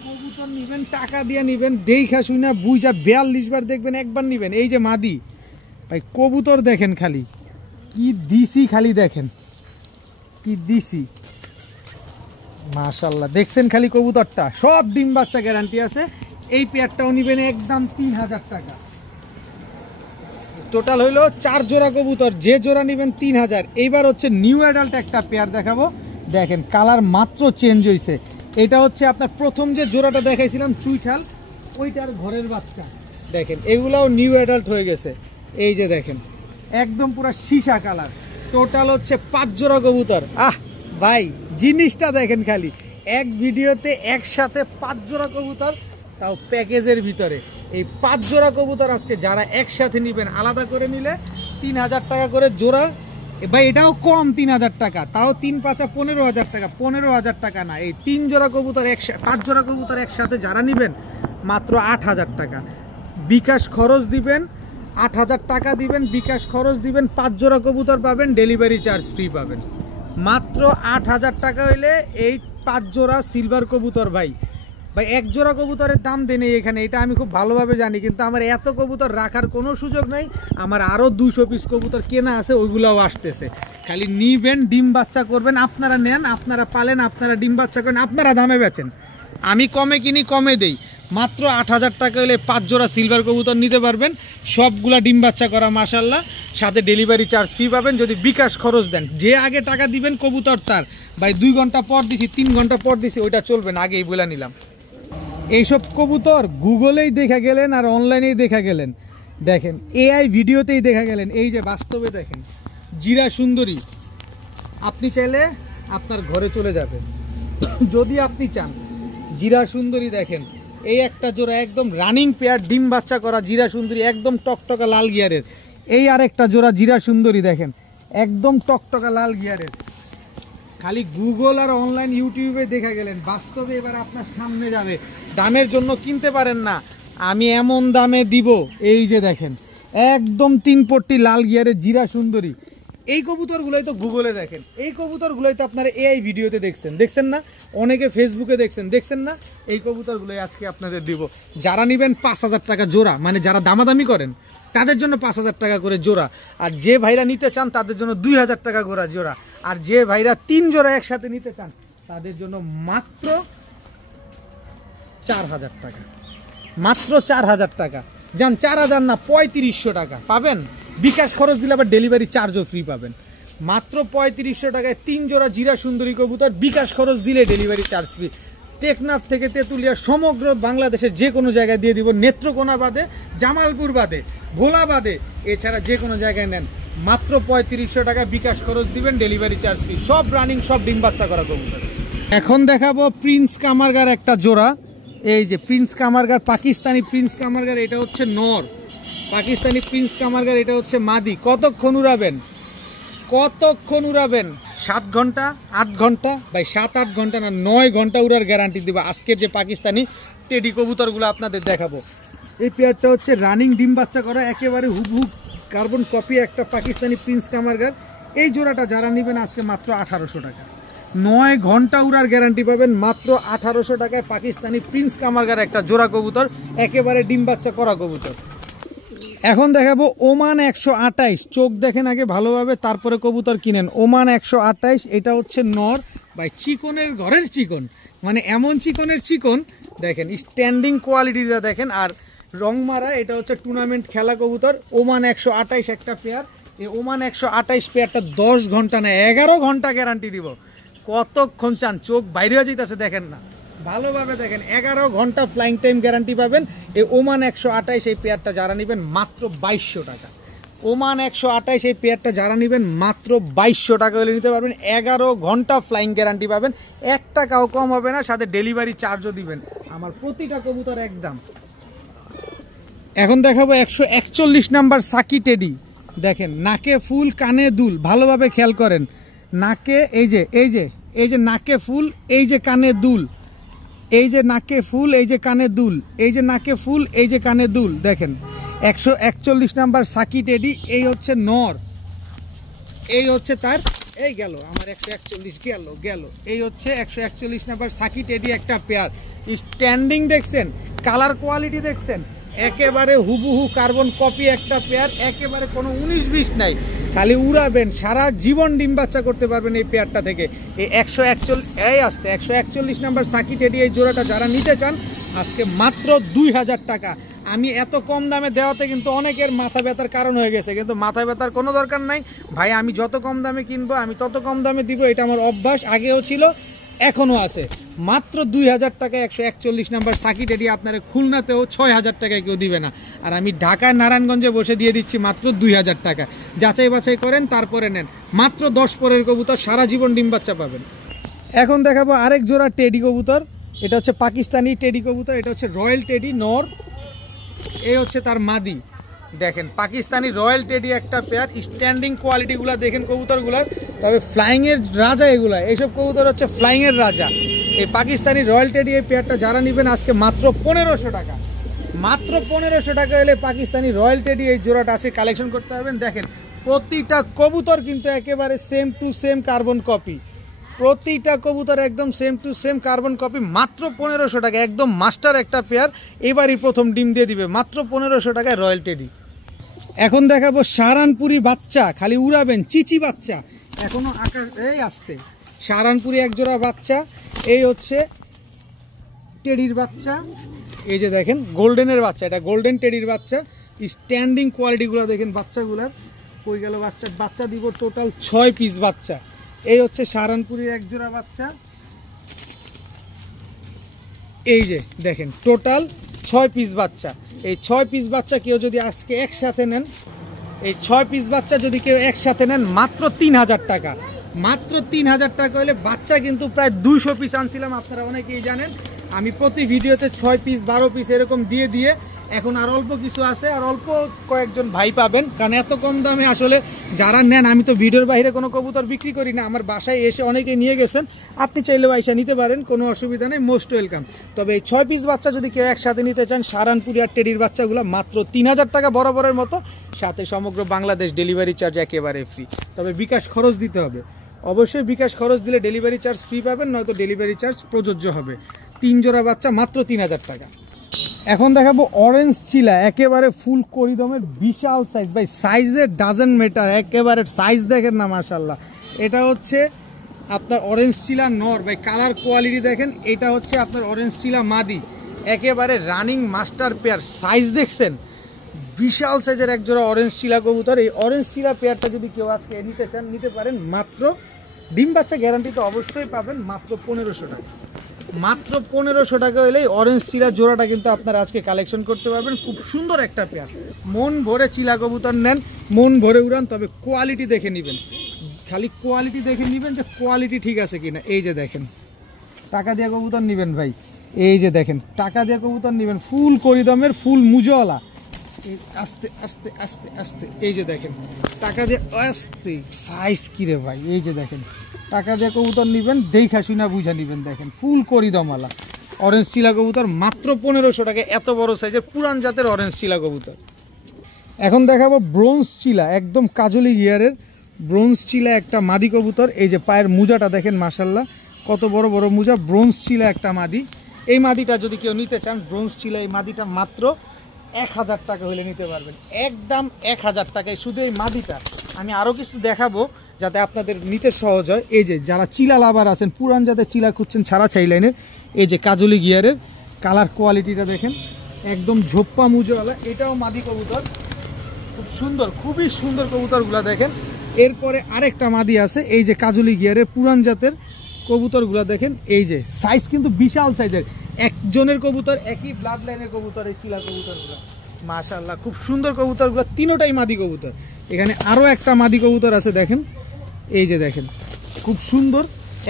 কবুতর নিবেন টাকা দিয়ে নিবেন, দেখা শুনা বুঝা 42 বার দেখবেন, একবার নিবেন। এই যে মাদি, ভাই কবুতর দেখেন খালি কি দিছি, খালি দেখেন কি দিছি মাশাল্লাহ। দেখছেন খালি কবুতরটা, সব ডিম বাচ্চা গ্যারান্টি আছে। এই পেয়ারটাও নিবেন একদম 3000 টাকা। টোটাল হইলো 4 জোড়া কবুতর, যে জোড়া নিবেন 3000। এইবার হচ্ছে নিউ অ্যাডাল্ট একটা পেয়ার দেখাবো। দেখেন কালার মাত্র চেঞ্জ হয়েছে। এটা হচ্ছে আপনার প্রথম যে জোড়াটা দেখাইছিলাম চুইঠাল, ওইটার ঘরের বাচ্চা দেখেন। এগুলাও নিউ অ্যাডাল্ট হয়ে গেছে। এই যে দেখেন একদম পুরো সীসা কালার। টোটাল হচ্ছে 5 জোড়া কবুতর। ভাই জিনিসটা দেখেন খালি, এক ভিডিওতে একসাথে 5 জোড়া কবুতর, তাও প্যাকেজের ভিতরে। এই 5 জোড়া কবুতর আজকে যারা একসাথে নেবেন, আলাদা করে নিলে 3000 টাকা করে জোড়া। ভাই এটাও কম 3000 টাকা, তাও 3 5 15000 টাকা। 15000 টাকা না, এই 3 জোড়া কবুতর 5 জোড়া কবুতর একসাথে যারা নেবেন মাত্র 8000 টাকা। বিকাশ খরচ দিবেন 8000 টাকা দিবেন, বিকাশ খরচ দিবেন, 5 জোড়া কবুতর পাবেন, ডেলিভারি চার্জ ফ্রি পাবেন। মাত্র 8000 টাকা হইলে এই 5 জোড়া সিলভার কবুতর। ভাই এক জোড়া কবুতরের দাম দেনে এখানে, এটা আমি খুব ভালোভাবে জানি, কিন্তু আমার এত কবুতর রাখার কোনো সুযোগ নাই। আমার আরও 200 পিস কবুতর কেনা আছে, ওইগুলোও আসতেছে। খালি নিবেন, ডিম বাচ্চা করবেন, আপনারা নেন, আপনারা পালেন, আপনারা ডিম বাচ্চা করেন, আপনারা দামে বেচেন। আমি কমে কিনি, কমে দেই। মাত্র 8000 টাকা হলে 5 জোড়া সিলভার কবুতর নিতে পারবেন, সবগুলা ডিম বাচ্চা করা মাশাল্লাহ, সাথে ডেলিভারি চার্জ ফ্রি পাবেন যদি বিকাশ খরচ দেন। যে আগে টাকা দিবেন কবুতর তার। ভাই 2 ঘন্টা পর দিছি, 3 ঘন্টা পর দিছি, ওইটা চলবে না, আগেই বলে নিলাম। এইসব কবুতর গুগলেই দেখা গেলেন আর অনলাইনেই দেখা গেলেন, দেখেন এআই ভিডিওতেই দেখা গেলেন, এই যে বাস্তবে দেখেন জিরা সুন্দরী আপনি চাইলে আপনার ঘরে চলে যাবে যদি আপনি চান। জিরা সুন্দরী দেখেন এই একটা জোড়া একদম রানিং পেয়ার, ডিম বাচ্চা করা জিরা সুন্দরী, একদম টকটকা লাল গিয়ারের। এই আরেকটা জোড়া জিরা সুন্দরী দেখেন একদম টকটকা লাল গিয়ারের। খালি গুগল আর অনলাইন ইউটিউবে দেখা গেলেন, বাস্তবে এবার আপনার সামনে যাবে। দামের জন্য কিনতে পারেন না, আমি এমন দামে দিব। এই যে দেখেন একদম 3 পট্টি লাল গিয়ারের জিরা সুন্দরী। এই কবুতরগুলোই তো গুগলে দেখেন, এই কবুতরগুলোই তো আপনারা এআই ভিডিওতে দেখছেন না, অনেকে ফেসবুকে দেখছেন না। এই কবুতরগুলোই আজকে আপনাদের দিব। যারা নেবেন 5,000 টাকা জোড়া, মানে যারা দামাদামি করেন তাদের জন্য 5,000 টাকা করে জোড়া, আর যে ভাইরা নিতে চান তাদের জন্য 2,000 টাকা করে জোড়া, আর যে ভাইরা 3 জোড়া একসাথে নিতে চান তাদের জন্য মাত্র 4,000 টাকা, মাত্র 4,000 টাকা। যান 4,000 না 3,500 টাকা পাবেন। বিকাশ খরচ দিলে আবার ডেলিভারি চার্জও ফ্রি পাবেন। মাত্র 3,500 টাকায় 3 জোড়া জিরা সুন্দরী কবুতর, বিকাশ খরচ দিলে ডেলিভারি চার্জ ফ্রি। টেকনাফ থেকে তেঁতুলিয়া সমগ্র বাংলাদেশের যে কোনো জায়গায় দিয়ে দিব, নেত্রকোনা বাদে, জামালপুর বাদে, ভোলা বাদে, এছাড়া যে কোনো জায়গায় নেন মাত্র 3,500 টাকা বিকাশ খরচ দিবেন, ডেলিভারি চার্জ ফ্রি। সব রানিং, সব ডিম বাচ্চা করা কবুতর। এখন দেখাবো প্রিন্স কামারগার একটা জোড়া। এই যে প্রিন্স কামারগার, পাকিস্তানি প্রিন্স কামারগার, এটা হচ্ছে নর। পাকিস্তানি প্রিন্স কামারগার এটা হচ্ছে মাদি। কতক্ষণ উড়াবেন, কতক্ষণ উড়াবেন? 7 ঘন্টা, 8 ঘন্টা, ভাই 7-8 ঘন্টা না 9 ঘন্টা উড়ার গ্যারান্টি দেবো। আজকের যে পাকিস্তানি টেডি কবুতরগুলো আপনাদের দেখাবো, এই পেয়ারটা হচ্ছে রানিং ডিম বাচ্চা করা, একেবারে হুবহু কার্বন কপি একটা পাকিস্তানি প্রিন্স কামারগার। এই জোড়াটা যারা নেবেন আজকে মাত্র 1800 টাকা, 9 ঘন্টা উড়ার গ্যারান্টি পাবেন মাত্র 1800 টাকায়। পাকিস্তানি প্রিন্স কামারগার একটা জোড়া কবুতর, একেবারে ডিম বাচ্চা করা কবুতর। এখন দেখাবো ওমান 128। চোখ দেখেন আগে ভালোভাবে, তারপরে কবুতর কিনেন। ওমান 128, এটা হচ্ছে নর। ভাই চিকনের ঘরের চিকন, মানে এমন চিকনের চিকন দেখেন, স্ট্যান্ডিং কোয়ালিটিটা দেখেন। আর রং মারা, এটা হচ্ছে টুর্নামেন্ট খেলা কবুতর। ওমান 128 একটা পেয়ার। এই ওমান 128 পেয়ারটা 10 ঘন্টা না 11 ঘন্টা গ্যারান্টি দিব। কতক্ষণ চান? চোখ বাইরে হয়ে যেতেছে দেখেন না, ভালোভাবে দেখেন। 11 ঘন্টা ফ্লাইং টাইম গ্যারান্টি পাবেন। এই ওমান 128 এই পেয়ারটা যারা নেবেন মাত্র 2200 টাকা। ওমান 128 এই পেয়ারটা যারা নেবেন মাত্র 2200 টাকা হলে নিতে পারবেন। 11 ঘন্টা ফ্লাইং গ্যারান্টি পাবেন, 1 টাকাও কম হবে না, সাথে ডেলিভারি চার্জও দিবেন। আমার প্রতিটা কবুতর একদম। এখন দেখাবো 141 নাম্বার সাকি টেডি। দেখেন নাকে ফুল, কানে দুল, ভালোভাবে খেয়াল করেন। নাকে এই যে নাকে ফুল, এই যে কানে দুল, এই যে নাকে ফুল, এই যে কানে দুল, এই যে নাকে ফুল, এই যে কানে দুল। দেখেন 141 নাম্বার সাকি টেডি। এই হচ্ছে নর, এই হচ্ছে তার, এই গেল আমার 141 গেল। এই হচ্ছে 141 নাম্বার সাকি টেডি একটা পেয়ার। স্ট্যান্ডিং দেখছেন, কালার কোয়ালিটি দেখছেন, একেবারে হুবহু কার্বন কপি একটা পেয়ার, একেবারে কোনো 19-20 নাই। খালি উড়াবেন, সারা জীবন ডিম বাচ্চা করতে পারবেন এই পেয়ারটা থেকে। এই 141 নাম্বার সাকি টেডি এই জোড়াটা যারা নিতে চান আজকে মাত্র 2000 টাকা। আমি এত কম দামে দেওয়াতে কিন্তু অনেকের মাথা ব্যথার কারণ হয়ে গেছে, কিন্তু মাথা ব্যথার কোনো দরকার নাই ভাই। আমি যত কম দামে কিনবো আমি তত কম দামে দিব, এটা আমার অভ্যাস, আগেও ছিল এখনো আছে। মাত্র 2000 টাকায় 141 নাম্বার সাকি টেডি। আপনার খুলনাতেও 6000 টাকায় কেউ দিবে না, আর আমি ঢাকায় নারায়ণগঞ্জে বসে দিয়ে দিচ্ছি মাত্র 2000 টাকা। যাচাই বাছাই করেন তারপরে নেন। মাত্র 10 পরের কবুতর, সারা জীবন ডিম বাচ্চা পাবেন। এখন দেখাবো আরেক জোড়া টেডি কবুতর। এটা হচ্ছে পাকিস্তানি টেডি কবুতর, এটা হচ্ছে রয়্যাল টেডি নর। এই হচ্ছে তার মাদি। দেখেন পাকিস্তানি রয়্যাল টেডি একটা পেয়ার। স্ট্যান্ডিং কোয়ালিটিগুলো দেখেন কবুতরগুলার, তবে ফ্লাইংয়ের রাজা এগুলা। এইসব কবুতর হচ্ছে ফ্লাইংয়ের রাজা। এই পাকিস্তানি রয়্যাল টেডি এই পেয়ারটা যারা নেবেন আজকে মাত্র 1500 টাকা। মাত্র 1500 টাকা এলে পাকিস্তানি রয়্যাল টেডি এই জোড়াটা আজকে কালেকশন করতে পারবেন। দেখেন প্রতিটা কবুতর কিন্তু একেবারে same to same carbon copy, প্রতিটা কবুতর একদম same to same carbon copy. মাত্র 1500 টাকা, একদম মাস্টার একটা পেয়ার। এবারই প্রথম ডিম দিয়ে দিবে মাত্র 1500 টাকায় রয়্যাল টেডি। এখন দেখাবো সাহারানপুরি বাচ্চা, খালি উড়াবেন, চিচি বাচ্চা এখনো আকাশ এই আসতে। সাহারানপুরি একজোড়া বাচ্চা। এই হচ্ছে টেডির বাচ্চা। এই যে দেখেন গোল্ডেনের বাচ্চা, এটা গোল্ডেন টেডির বাচ্চা। স্ট্যান্ডিং কোয়ালিটিগুলো দেখেন বাচ্চাগুলার। কই গেল বাচ্চা? বাচ্চা দিব টোটাল 6 পিস বাচ্চা। এই হচ্ছে সাহারানপুরির একজোড়া বাচ্চা। এই যে দেখেন টোটাল 6 পিস বাচ্চা। এই 6 পিস বাচ্চা কেউ যদি আজকে একসাথে নেন, এই 6 পিস বাচ্চা যদি কেউ একসাথে নেন মাত্র 3000 টাকা, মাত্র 3000 টাকা হলে বাচ্চা কিন্তু প্রায় 200 পিস আনছিলাম, আপনারা অনেকেই জানেন। আমি প্রতি ভিডিওতে 6 পিস 12 পিস এরকম দিয়ে দিয়ে এখন আর অল্প কিছু আছে, আর অল্প কয়েকজন ভাই পাবেন, কারণ এত কম দামে আসলে যারা নেন, আমি তো ভিডিওর বাইরে কোনো কবুতর বিক্রি করি না, আমার বাসায় এসে অনেকে নিয়ে গেছেন, আপনি চাইলেও আইসা নিতে পারেন, কোনো অসুবিধা নেই, মোস্ট ওয়েলকাম। তবে এই 6 পিস বাচ্চা যদি কেউ একসাথে নিতে চান, সারানপুরি আর টেডির বাচ্চাগুলো মাত্র 3000 টাকা বরাবরের মতো, সাথে সমগ্র বাংলাদেশ ডেলিভারি চার্জ একেবারে ফ্রি। তবে বিকাশ খরচ দিতে হবে, অবশ্যই বিকাশ খরচ দিলে ডেলিভারি চার্জ ফ্রি পাবেন, নয়তো ডেলিভারি চার্জ প্রযোজ্য হবে। 3 জোড়া বাচ্চা মাত্র 3000 টাকা। এখন দেখাবো অরেঞ্জ চিলা, একেবারে ফুল করিদমের বিশাল সাইজ ভাই, সাইজে ডাজেন্ট ম্যাটার, একেবারে সাইজ দেখেন না মাশাআল্লাহ। এটা হচ্ছে আপনার অরেঞ্জ চিলা নর ভাই, কালার কোয়ালিটি দেখেন। এটা হচ্ছে আপনার অরেঞ্জ চিলা মাদি, একেবারে রানিং মাস্টার পেয়ার, সাইজ দেখছেন বিশাল সাইজের এক জোড়া অরেঞ্জ চিলা কবুতর। এই অরেঞ্জ চিলা পেয়ারটা যদি কেউ আজকে নিতে চান নিতে পারেন, মাত্র ডিম বাচ্চা গ্যারান্টি তো অবশ্যই পাবেন, মাত্র 1500 টাকা। মাত্র 1500 টাকা হলেই অরেঞ্জ চিলা জোড়াটা কিন্তু আপনারা আজকে কালেকশন করতে পারবেন। খুব সুন্দর একটা পেয়ার, মন ভরে চিলা কবুতর নেন, মন ভরে উড়ান, তবে কোয়ালিটি দেখে নেবেন, খালি কোয়ালিটি দেখে নেবেন যে কোয়ালিটি ঠিক আছে কিনা। এই যে দেখেন টাকা দিয়ে কবুতর নেবেন ভাই, এই যে দেখেন টাকা দিয়ে কবুতর নেবেন, ফুল করিদমের ফুল মুজওয়ালা, আস্তে আস্তে আস্তে আস্তে, এই যে দেখেন টাকা দিয়ে আস্তে, সাইজ কিরে ভাই, এই যে দেখেন টাকা দিয়ে কবুতর নেবেন, দেখা শুনা বুঝা নেবেন, দেখেন ফুল করিদমওয়ালা অরেঞ্জ চিলা কবুতর মাত্র 1500 টাকা, এত বড় সাইজের পুরান জাতের অরেঞ্জ চিলা কবুতর। এখন দেখাবো ব্রোঞ্জ চিলা, একদম কাজলি গিয়ারের ব্রোঞ্জ চিলা একটা মাদি কবুতর। এই যে পায়ের মুজাটা দেখেন মাশাআল্লাহ, কত বড় বড় মুজা, ব্রোঞ্জ চিলা একটা মাদি। এই মাদিটা যদি কেউ নিতে চান, ব্রোঞ্জ চিলা এই মাদিটা মাত্র 1000 টাকা হলে নিতে পারবেন, একদম 1000 টাকায় শুধু এই মাদিটা। আমি আরও কিছু দেখাবো যাতে আপনাদের নিতে সহজ হয়। এই যে যারা চিলা লাভার আছেন, পুরান যাতে চিলা খুঁজছেন ছাড়া চাই লাইনের, এই যে কাজলি গিয়ারের কালার কোয়ালিটিটা দেখেন, একদম ঝোপ্পা মুজওয়ালা, এটাও মাদি কবুতর, খুব সুন্দর, খুবই সুন্দর কবুতরগুলো দেখেন। এরপরে আরেকটা মাদি আছে, এই যে কাজলি গিয়ারের পুরান জাতের কবুতরগুলো দেখেন, এই যে সাইজ কিন্তু বিশাল সাইজের, একজনের কবুতর, একই ব্লাড লাইনের কবুতর এই চিলা কবুতরগুলো মাশাআল্লাহ, খুব সুন্দর কবুতরগুলো, তিনোটাই মাদি কবুতর। এখানে আরও একটা মাদি কবুতর আছে দেখেন, এই যে দেখেন খুব সুন্দর,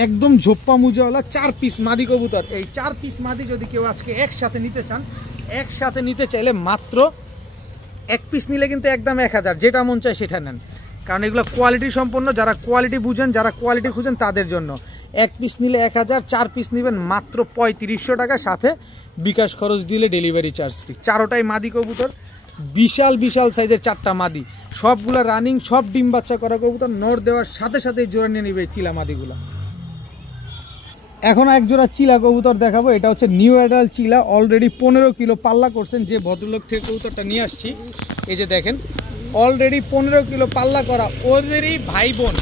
একদম ঝোপ্পা মুজাওয়ালা 4 পিস মাদি কবুতর। এই 4 পিস মাদি যদি কেউ আজকে একসাথে নিতে চান, একসাথে নিতে চাইলে মাত্র 1 পিস নিলে কিন্তু একদম 1000, যেটা মন চায় সেটা নেন, কারণ এগুলো কোয়ালিটি সম্পন্ন, যারা কোয়ালিটি বুঝেন, যারা কোয়ালিটি খুঁজেন তাদের জন্য। 1 পিস নিলে 1000, 4 পিস নেবেন মাত্র 3500 টাকা, সাথে বিকাশ খরচ দিলে ডেলিভারি চার্জ ফ্রি। চারোটাই মাদি কবুতর, বিশাল বিশাল সাইজের 4টা মাদি, সবগুলো রানিং, সব ডিম বাচ্চা করা কবুতর, নর দেওয়ার সাথে সাথে জোড়া নিয়ে নেবে চিলা মাদিগুলো। এখন এক জোড়া চিলা কবুতর দেখাবো, এটা হচ্ছে নিউ অ্যাডাল্ট চিলা, অলরেডি 15 কিলো পাল্লা করছেন, যে ভদ্রলোক থেকে কবুতরটা নিয়ে আসছি। এই যে দেখেন অলরেডি 15 কিলো পাল্লা করা, ওদেরই ভাই বোন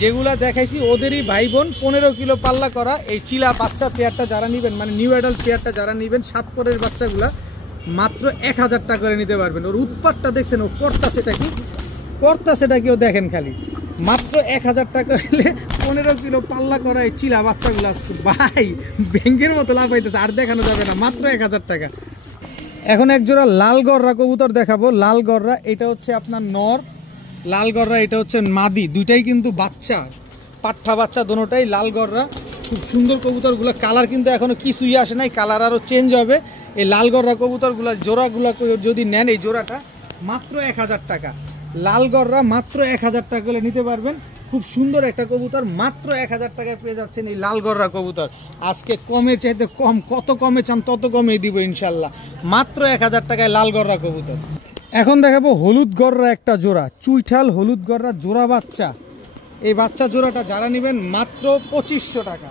যেগুলা দেখাইছি, ওদেরই ভাই বোন 15 কিলো পাল্লা করা এই চিলা বাচ্চা পেয়ারটা যারা নেবেন, মানে নিউ অ্যাডাল্ট পেয়ারটা যারা নেবেন, 7 পরের বাচ্চাগুলা মাত্র 1000 টাকা করে নিতে পারবেন। ওর উৎপাতটা দেখছেন, ও কর্তা সেটা কি কর্তা সেটা কেউ দেখেন, খালি মাত্র 1000 টাকা হলে 15 কিলো পাল্লা করা এই চিলা বাচ্চাগুলো আজকে ভাই ব্যাংকের মতো লাভ হইতেছে, আর দেখানো যাবে না, মাত্র 1000 টাকা। এখন এক জোড়া লাল গররা কবুতর দেখাবো, লাল গররা, এটা হচ্ছে আপনার নর, লাল গররা এটা হচ্ছে মাদি, দুইটাই কিন্তু বাচ্চা, পাঠা বাচ্চা দোনোটাই লাল গররা, খুব সুন্দর কবুতরগুলো, কালার কিন্তু এখনো কিছুই আসে নাই, কালার আরও চেঞ্জ হবে। এই লাল গররা কবুতরগুলো জোড়াগুলো যদি নেন, এই জোড়াটা মাত্র 1000 টাকা, লাল গররা মাত্র 1000 টাকা করে নিতে পারবেন। খুব সুন্দর একটা কবুতর, মাত্র 1000 টাকায় পেয়ে যাচ্ছেন এই লাল গররা কবুতর। আজকে কমের চাইতে কম, কত কমে চান তত কমে দিব ইনশাল্লাহ, মাত্র 1000 টাকায় লাল গররা কবুতর। এখন দেখাবো হলুদ গররা একটা জোড়া, চুইঠাল হলুদ গররা জোড়া বাচ্চা। এই বাচ্চা জোড়াটা যারা নেবেন মাত্র 2500 টাকা,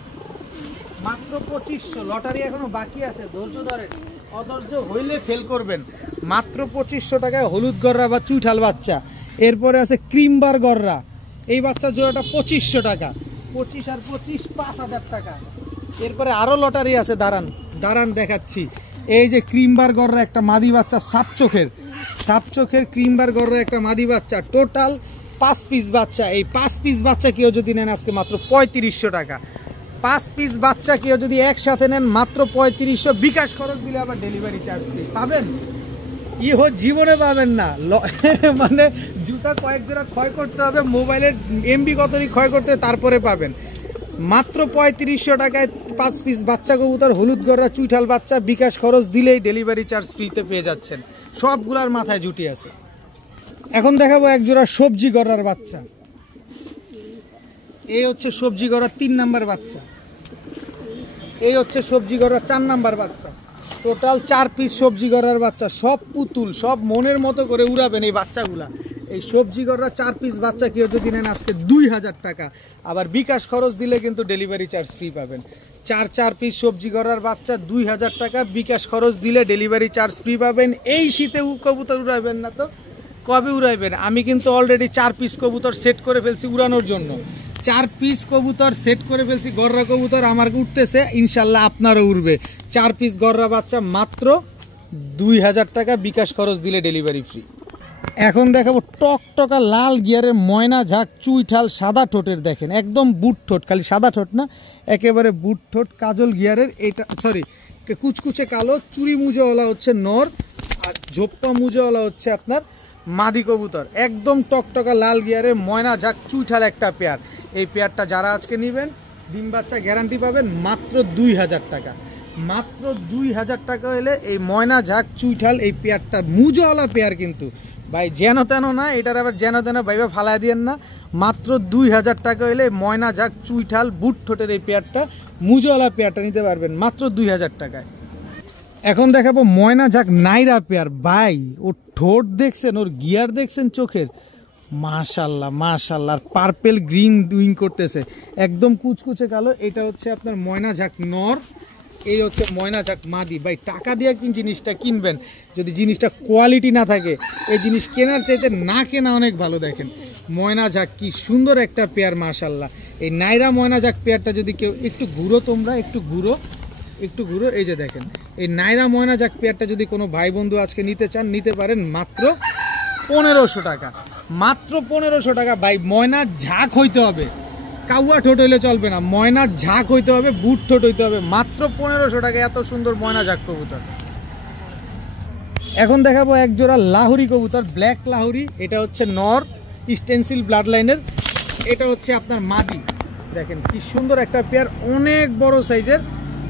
মাত্র 2500। লটারি এখনো বাকি আছে, ধৈর্য ধরেন, অধৈর্য হইলে ফেল করবেন। মাত্র 2500 টাকায় হলুদ গররা বা চুইঠাল বাচ্চা। এরপরে আছে ক্রিমবার গররা, এই বাচ্চা জোড়াটা 2500 টাকা, 25 আর 25 5000 টাকা। এরপরে আরও লটারি আছে, দাঁড়ান দাঁড়ান দেখাচ্ছি। এই যে ক্রিমবার গররা একটা মাদি বাচ্চা, সাপ চোখের ক্রিমবার গররা একটা মাদি বাচ্চা, টোটাল 5 পিস বাচ্চা। এই 5 পিস বাচ্চা কেউ যদি নেন আজকে মাত্র 3500 টাকা, 5 পিস বাচ্চা কেউ যদি একসাথে নেন মাত্র 3500, বিকাশ খরচ দিলে আবার ডেলিভারি চার্জ ফ্রি পাবেন। ইহো জীবনে পাবেন না, মানে জুতা কয়েক জোড়া ক্ষয় করতে হবে, মোবাইলের এমবি কতই ক্ষয় করতে হবে, তারপরে পাবেন। মাত্র 3500 টাকায় 5 পিস বাচ্চা কবুতর, হলুদ গররা চুইঠাল বাচ্চা, বিকাশ খরচ দিলেই ডেলিভারি চার্জ ফ্রিতে পেয়ে যাচ্ছেন। সবগুলার মাথায় জুটি আছে। এখন দেখাবো এক জোড়া সবজি গররার বাচ্চা। এই হচ্ছে সবজি গররা 3 নাম্বার বাচ্চা, এই হচ্ছে সবজি গররা 4 নাম্বার বাচ্চা। টোটাল 4 পিস সবজি গররার বাচ্চা, সব পুতুল, সব মনের মতো করে উড়াবেন এই বাচ্চাগুলা। এই সবজি গররা 4 পিস বাচ্চা কেউ যদি নেন আজকে 2000 টাকা, আবার বিকাশ খরচ দিলে কিন্তু ডেলিভারি চার্জ ফ্রি পাবেন। 4 পিস সবজি গররার বাচ্চা 2000 টাকা, বিকাশ খরচ দিলে ডেলিভারি চার্জ ফ্রি পাবেন। এই শীতে কবুতর উড়াইবেন না তো কবে উড়াইবেন? আমি কিন্তু অলরেডি 4 পিস কবুতর সেট করে ফেলছি উড়ানোর জন্য। 4 পিস কবুতর সেট করে ফেলছি, গররা কবুতর আমার উঠতেছে, ইনশাল্লাহ আপনারও উড়বে। 4 পিস গররা বাচ্চা মাত্র 2000 টাকা, বিকাশ খরচ দিলে ডেলিভারি ফ্রি। এখন দেখাবো টকটকা লাল গিয়ারের ময়না ঝাঁক চুইঠাল সাদা ঠোঁটের, দেখেন একদম বুট ঠোঁট, খালি সাদা ঠোঁট না, একেবারে বুট ঠোঁট কাজল গিয়ারের। এটা সরি কুচকুচে কালো, চুরি মুজোওয়ালা হচ্ছে নর, আর ঝোপ্পা মুজোওয়ালা হচ্ছে আপনার মাদি কবুতর। একদম টকটকা লাল গিয়ারের ময়না ঝাঁক চুইঠাল একটা পেয়ার। এই পেয়ারটা যারা আজকে নেবেন ডিম বাচ্চা গ্যারান্টি পাবেন মাত্র 2000 টাকা। মাত্র 2000 টাকা হলে এই ময়না ঝাঁক চুইঠাল এই পেয়ারটা, মুজোওয়ালা পেয়ার কিন্তু ভাই, যেন তেন না, এটার আবার যেন তেন ভাইবা ফালাই দিয়েন না। মাত্র 2000 টাকা হলে ময়না ঝাঁক চুইঠাল বুট ঠোঁটের এই পেয়ারটা, মুজোওয়ালা পেয়ারটা নিতে পারবেন মাত্র 2000 টাকায়। এখন দেখাবো ময়না ঝাঁক নাইরা পেয়ার। ভাই ওর ঠোঁট দেখছেন, ওর গিয়ার দেখছেন চোখের, মাশাল্লাহ মাশাল্লাহ, পার্পেল গ্রিন উইং করতেছে, একদম কুচকুচে কালো। এটা হচ্ছে আপনার ময়না ঝাঁক নর, এই হচ্ছে ময়না ঝাঁক মাদি। ভাই টাকা দিয়ে জিনিসটা কিনবেন, যদি জিনিসটা কোয়ালিটি না থাকে এই জিনিস কেনার চাইতে না কেনা অনেক ভালো। দেখেন ময়না ঝাঁক কি সুন্দর একটা পেয়ার, মাশাল্লাহ। এই নাইরা ময়না ঝাঁক পেয়ারটা যদি কেউ একটু ঘুরো, তোমরা একটু ঘুরো, একটু ঘুরো, এই যে দেখেন এই নাইরা ময়না ঝাঁক পেয়ারটা যদি কোনো ভাই বন্ধু আজকে নিতে চান, নিতে পারেন মাত্র 1500 টাকা। মাত্র 1500 টাকা। ভাই ময়না ঝাঁক হইতে হবে, কাউয়া ঠোঁট হইলে চলবে না, ময়না ঝাঁক হইতে হবে, বুট ঠোঁট হইতে হবে। মাত্র 1500 টাকা এত সুন্দর ময়না ঝাঁক কবুতর। এখন দেখাবো এক জোড়া লাহুরি কবুতর, ব্ল্যাক লাহুরি। এটা হচ্ছে নর, স্টেনসিল ব্লাড লাইনের। এটা হচ্ছে আপনার মাদি। দেখেন কি সুন্দর একটা পেয়ার, অনেক বড় সাইজের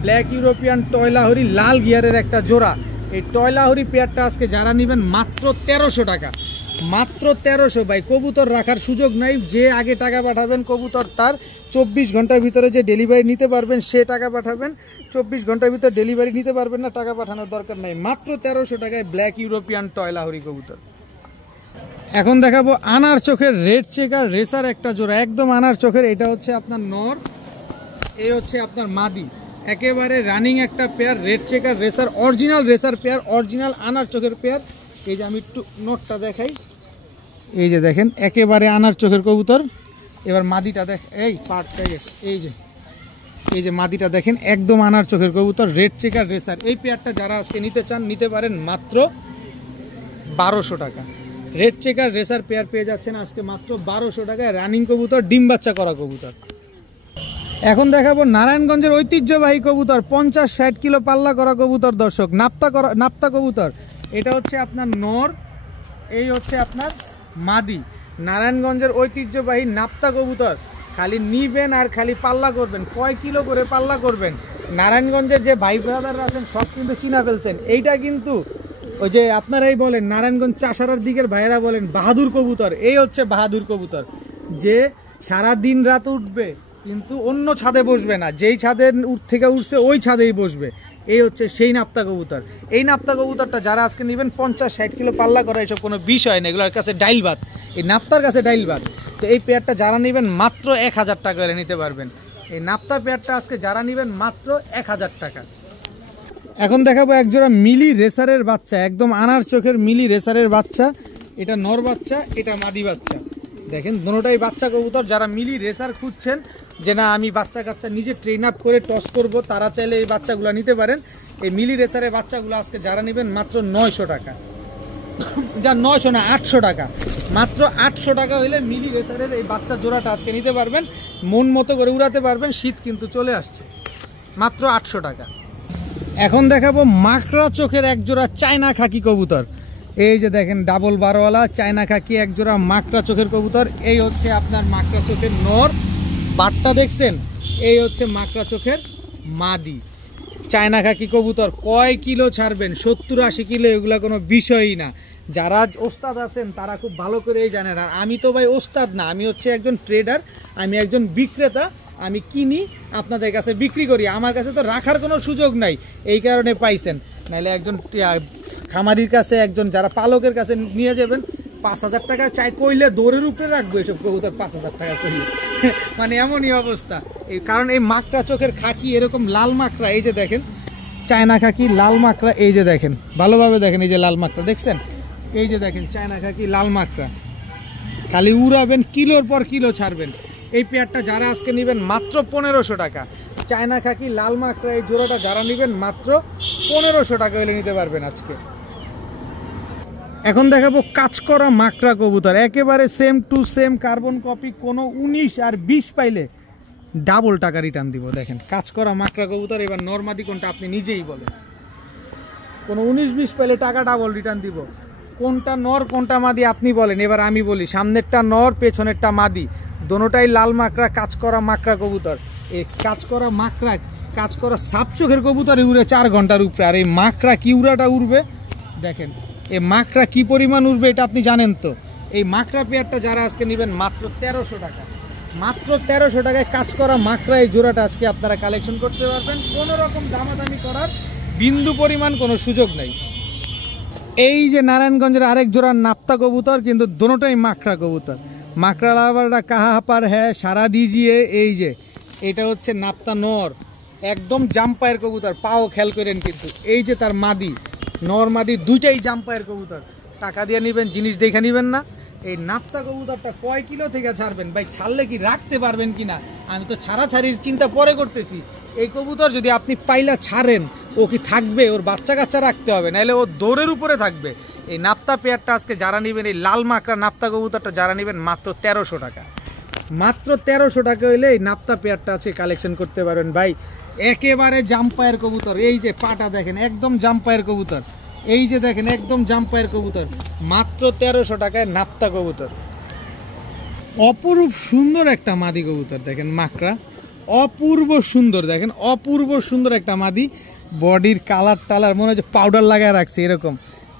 ব্ল্যাক ইউরোপিয়ান টয় লাহুরি লাল গিয়ারের একটা জোড়া। এই টয় লাহুরি পেয়ারটা আজকে যারা নেবেন মাত্র 1300 টাকা, মাত্র 1300। ভাই কবুতর রাখার সুযোগ নাই, যে আগে টাকা পাঠাবেন কবুতর তার 24 ঘন্টার ভিতরে যে ডেলিভারি নিতে পারবেন সে টাকা পাঠাবেন, 24 ঘন্টার ভিতরে ডেলিভারি নিতে পারবেন না, টাকা পাঠানোর দরকার নাই। মাত্র 1300 টাকায় ব্ল্যাক ইউরোপিয়ান টয় লাহুরি কবুতর। এখন দেখাবো আনার চোখের রেড চেকার রেসার একটা জোড়া, একদম আনার চোখের। এটা হচ্ছে আপনার নর, এই হচ্ছে আপনার মাদি, একেবারে রানিং একটা pair, red checker racer, original racer pair, original আনার চোখের পেয়ার। এই যে আমি একটু নোটটা দেখাই, এই যে দেখেন একেবারে আনার চোখের কবুতর। এবার মাদিটা দেখ, এই পার্টটা গেছে, এই যে মাদিটা দেখেন একদম আনার চোখের কবুতর, রেড চেকার রেসার। এই পেয়ারটা যারা আজকে নিতে চান নিতে পারেন মাত্র 1200 টাকা। রেড চেকার রেসার পেয়ার পেয়ে যাচ্ছেন আজকে মাত্র 1200 টাকায়, রানিং কবুতর, ডিম বাচ্চা করা কবুতর। এখন দেখাবো নারায়ণগঞ্জের ঐতিহ্যবাহী কবুতর, 50-60 কিলো পাল্লা করা কবুতর। দর্শক নাপ্তা কবুতর। এটা হচ্ছে আপনার নর, এই হচ্ছে আপনার মাদি। নারায়ণগঞ্জের ঐতিহ্যবাহী নাপ্তা কবুতর, খালি নিবেন আর খালি পাল্লা করবেন। কয় কিলো করে পাল্লা করবেন? নারায়ণগঞ্জের যে ভাই ব্রাদাররা আছেন সব কিন্তু চিনা ফেলছেন। এইটা কিন্তু ওই যে আপনারাই বলেন, নারায়ণগঞ্জ চাষারার দিকের ভাইয়েরা বলেন বাহাদুর কবুতর। এই হচ্ছে বাহাদুর কবুতর, যে সারা দিন রাত উঠবে কিন্তু অন্য ছাদে বসবে না, যেই ছাদের থেকে উঠছে ওই ছাদেই বসবে। এই হচ্ছে সেই নাপ্তা কবুতর। এই নাপ্তা কবুতরটা যারা আজকে নেবেন 50-60 কিলো পাল্লা করা এসব কোনো বিষয় না, এগুলোর কাছে ডাইল ভাত, এই নাপ্তার কাছে ডাইল ভাত। তো এই পেয়ারটা যারা নেবেন মাত্র 1000 টাকা করে নিতে পারবেন। এই নাপ্তা পেয়ারটা আজকে যারা নেবেন মাত্র 1000 টাকা। এখন দেখাবো একজোড়া মিলি রেসারের বাচ্চা, একদম আনার চোখের মিলি রেসারের বাচ্চা। এটা নর বাচ্চা, এটা মাদি বাচ্চা। দেখেন দুটোটাই বাচ্চা কবুতর। যারা মিলি রেসার খুঁজছেন যে না আমি বাচ্চা কাচ্চা নিজে ট্রেন আপ করে টস করব, তারা চাইলে এই বাচ্চাগুলো নিতে পারেন। এই মিলি রেসারের বাচ্চাগুলো আজকে যারা নেবেন মাত্র 900 টাকা, যা 900 না 800 টাকা, মাত্র 800 টাকা হইলে মিলি রেসারের এই বাচ্চা জোড়াটা আজকে নিতে পারবেন। মন মতো করে উড়াতে পারবেন। শীত কিন্তু চলে আসছে, মাত্র 800 টাকা। এখন দেখাবো মাকড়া চোখের একজোড়া চায়না খাকি কবুতর। এই যে দেখেন ডাবল বারওয়ালা চায়না খাকি একজোড়া মাকড়া চোখের কবুতর। এই হচ্ছে আপনার মাকড়া চোখের নর, বাটটা দেখছেন, এই হচ্ছে মাকড়া চোখের মাদি। চায়না খাকি কবুতর কয় কিলো ছাড়বেন, 70-80 কিলো, এগুলা কোনো বিষয়ই না। যারা ওস্তাদ আছেন তারা খুব ভালো করেই জানেন। আর আমি তো ভাই ওস্তাদ না, আমি হচ্ছে একজন ট্রেডার, আমি একজন বিক্রেতা। আমি কিনি, আপনাদের কাছে বিক্রি করি। আমার কাছে তো রাখার কোনো সুযোগ নাই, এই কারণে পাইছেন। নাহলে একজন খামারির কাছে, একজন যারা পালকের কাছে নিয়ে যাবেন, 5000 টাকা চাই কইলে দৌড়ের উপরে রাখবো এসব কবুতর, 5000 টাকা কইলে। মানে এমনই অবস্থা। এই কারণ এই মাকড়া চোখের খাকি এরকম লাল মাকড়া, এই যে দেখেন চায়না খাকি লাল মাকড়া, এই যে দেখেন ভালোভাবে দেখেন, এই যে লাল মাকড়া দেখছেন, এই যে দেখেন চায়না খাকি লাল মাকড়া। খালি উড়াবেন, কিলোর পর কিলো ছাড়বেন। এই পেয়ারটা যারা আজকে নেবেন মাত্র 1500 টাকা। চায়না খাকি লাল মাকড়া এই জোড়াটা যারা নেবেন মাত্র 1500 টাকা হলে নিতে পারবেন আজকে। এখন দেখাবো কাজ করা মাকড়া কবুতর, একেবারে same to same carbon copy. কোনো 19 আর 20 পাইলে ডাবল টাকা রিটার্ন দিব। দেখেন কাজ করা মাকড়া কবুতর। এবার নরমাদি কোনটা আপনি নিজেই বলেন। কোনো 19-20 পাইলে টাকা ডাবল রিটার্ন দিব। কোনটা নর কোনটা মাদি আপনি বলেন, এবার আমি বলি। সামনেরটা নর, পেছনেরটা মাদি, দোনোটাই লাল মাকড়া, কাজ করা মাকড়া কবুতর। এই কাজ করা মাকড়া, কাজ করা সাপ চোখের কবুতরে উড়ে 4 ঘন্টার উপরে। আর এই মাকড়া কি উড়াটা উড়বে দেখেন, এই মাকড়া কি পরিমাণ উড়বে এটা আপনি জানেন তো। এই মাকড়া পেয়ারটা যারা আজকে নেবেন মাত্র 1300 টাকা। মাত্র 1300 টাকায় কাজ করা মাকড়া এই জোড়াটা আজকে আপনারা কালেকশন করতে পারবেন। কোনো রকম দামাদামি করার বিন্দু পরিমাণ কোনো সুযোগ নাই। এই যে নারায়ণগঞ্জের আরেক জোড়া নাপ্তা কবুতর, কিন্তু দোনোটাই মাকড়া কবুতর। মাকড়া লাভারটা কাহা পার হ্যাঁ সারা দিজিয়ে। এই যে এটা হচ্ছে নাপ্তা নর, একদম জাম্পায়ের কবুতর, পাও খেয়াল করেন কিন্তু। এই যে তার মাদি, নর মাদি দুইটাই জাম্পায়ের কবুতর। টাকা দিয়ে নেবেন, জিনিস দেখে নেবেন না। এই নাপ্তা কবুতরটা কয় কিলো থেকে ছাড়বেন ভাই, ছাড়লে কি রাখতে পারবেন কিনা, আমি তো ছাড়াছাড়ির চিন্তা পরে করতেছি। এই কবুতর যদি আপনি পাইলা ছাড়েন, ও কি থাকবে, ওর বাচ্চা কাচ্চা রাখতে হবে, নাহলে ও দৌড়ের উপরে থাকবে। এই নাপ্তা পেয়ারটা আজকে যারা নেবেন, এই লাল মাকড়া নাপ্তা কবুতরটা যারা নেবেন মাত্র 1300 টাকা। মাত্র 1300 টাকা হইলে এই নাপ্তা পেয়ারটা আছে কালেকশন করতে পারবেন ভাই। একেবারে জাম্পায়ের কবুতর, এই যে পাটা দেখেন একদম জাম্পায়ের কবুতর, এই যে দেখেন একদম জাম্পায়ের কবুতর, মাত্র 1300 টাকায় নাপ্তা কবুতর। অপরূপ সুন্দর একটা মাদি কবুতর দেখেন, মাকড়া অপূর্ব সুন্দর, দেখেন অপূর্ব সুন্দর একটা মাদি। বডির কালার টালার মনে হচ্ছে পাউডার লাগায় রাখছে এরকম।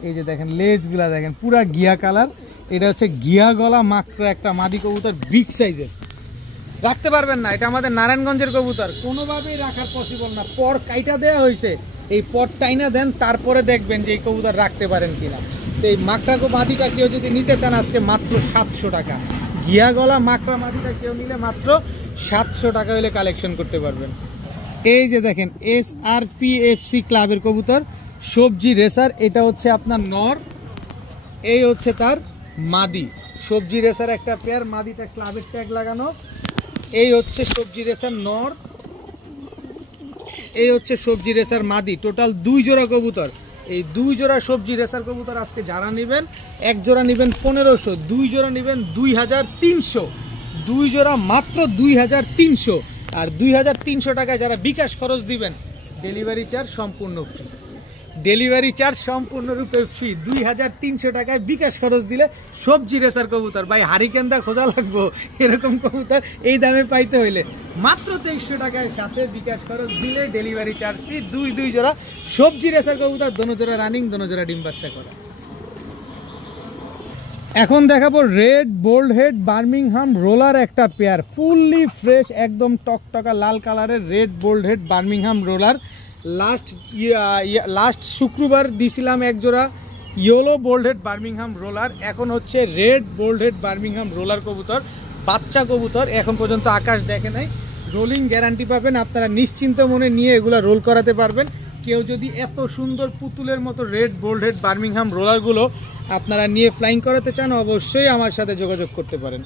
এই যে দেখেন লেজগুলা দেখেন পুরা গিয়া কালার। এটা হচ্ছে গিয়া গলা মাকড়া একটা মাদি কবুতর, বিগ সাইজের। রাখতে পারবেন না, এটা আমাদের নারায়ণগঞ্জের কবুতর, কোনোভাবেই রাখার পসিবল না। পর কাইটা দেওয়া হয়েছে, এই পর টাইনা দেন, তারপরে দেখবেন যে এই কবুতর রাখতে পারেন কিনা। তো এই মাকড়া মাদিটা কেউ যদি নিতে চান আজকে মাত্র 700 টাকা। গিয়া গলা মাকড়া মাদিটা কেউ নিলে মাত্র 700 টাকা হলে কালেকশন করতে পারবেন। এই যে দেখেন SRPFC ক্লাবের কবুতর, সবজি রেসার। এটা হচ্ছে আপনার নর, এই হচ্ছে তার মাদি। সবজি রেসার একটা পেয়ার, মাদিটা ক্লাবের ট্যাগ লাগানো। এই হচ্ছে সবজি রেসার নর, এই হচ্ছে সবজি রেসার মাদি। টোটাল 2 জোড়া কবুতর। এই 2 জোড়া সবজি রেসার কবুতর আজকে যারা নেবেন, এক জোড়া নেবেন 1500, 2 জোড়া নেবেন 2300। 2 জোড়া মাত্র 2300। আর 2300 টাকায় যারা বিকাশ খরচ দিবেন, ডেলিভারি চার্জ সম্পূর্ণ ফ্রি। ডেলিভারি চার্জ সম্পূর্ণরূপে ফ্রি। 2300 টাকায় বিকাশ খরচ দিলে সবজি রেসার কবুতর ভাই, হারিকেন্দা খোঁজা লাগবো এরকম কবুতর এই দামে পাইতে হইলে মাত্র 2300 টাকায় সাথে বিকাশ খরচ দিলে ডেলিভারি চার্জ ফ্রি। 2 জোড়া সবজি রেসার কবুতর, দোনো জোড়া রানিং, দোনো জোড়া ডিম বাচ্চা করা। এখন দেখাবো red bald head Birmingham roller একটা পেয়ার, ফুললি ফ্রেশ একদম টকটকা লাল কালারের red bald head Birmingham roller. Last শুক্রবার দিছিলাম এক জোড়া yellow bald head Birmingham roller. এখন হচ্ছে red bald head Birmingham roller কবুতর, বাচ্চা কবুতর, এখন পর্যন্ত আকাশ দেখে নাই। রোলিং গ্যারান্টি পাবেন, আপনারা নিশ্চিন্ত মনে নিয়ে এগুলা রোল করাতে পারবেন। কেউ যদি এত সুন্দর পুতুলের মতো রেড বোল্ড হেড বার্মিংহাম রোলারগুলো আপনারা নিয়ে ফ্লাইং করাতে চান, অবশ্যই আমার সাথে যোগাযোগ করতে পারেন।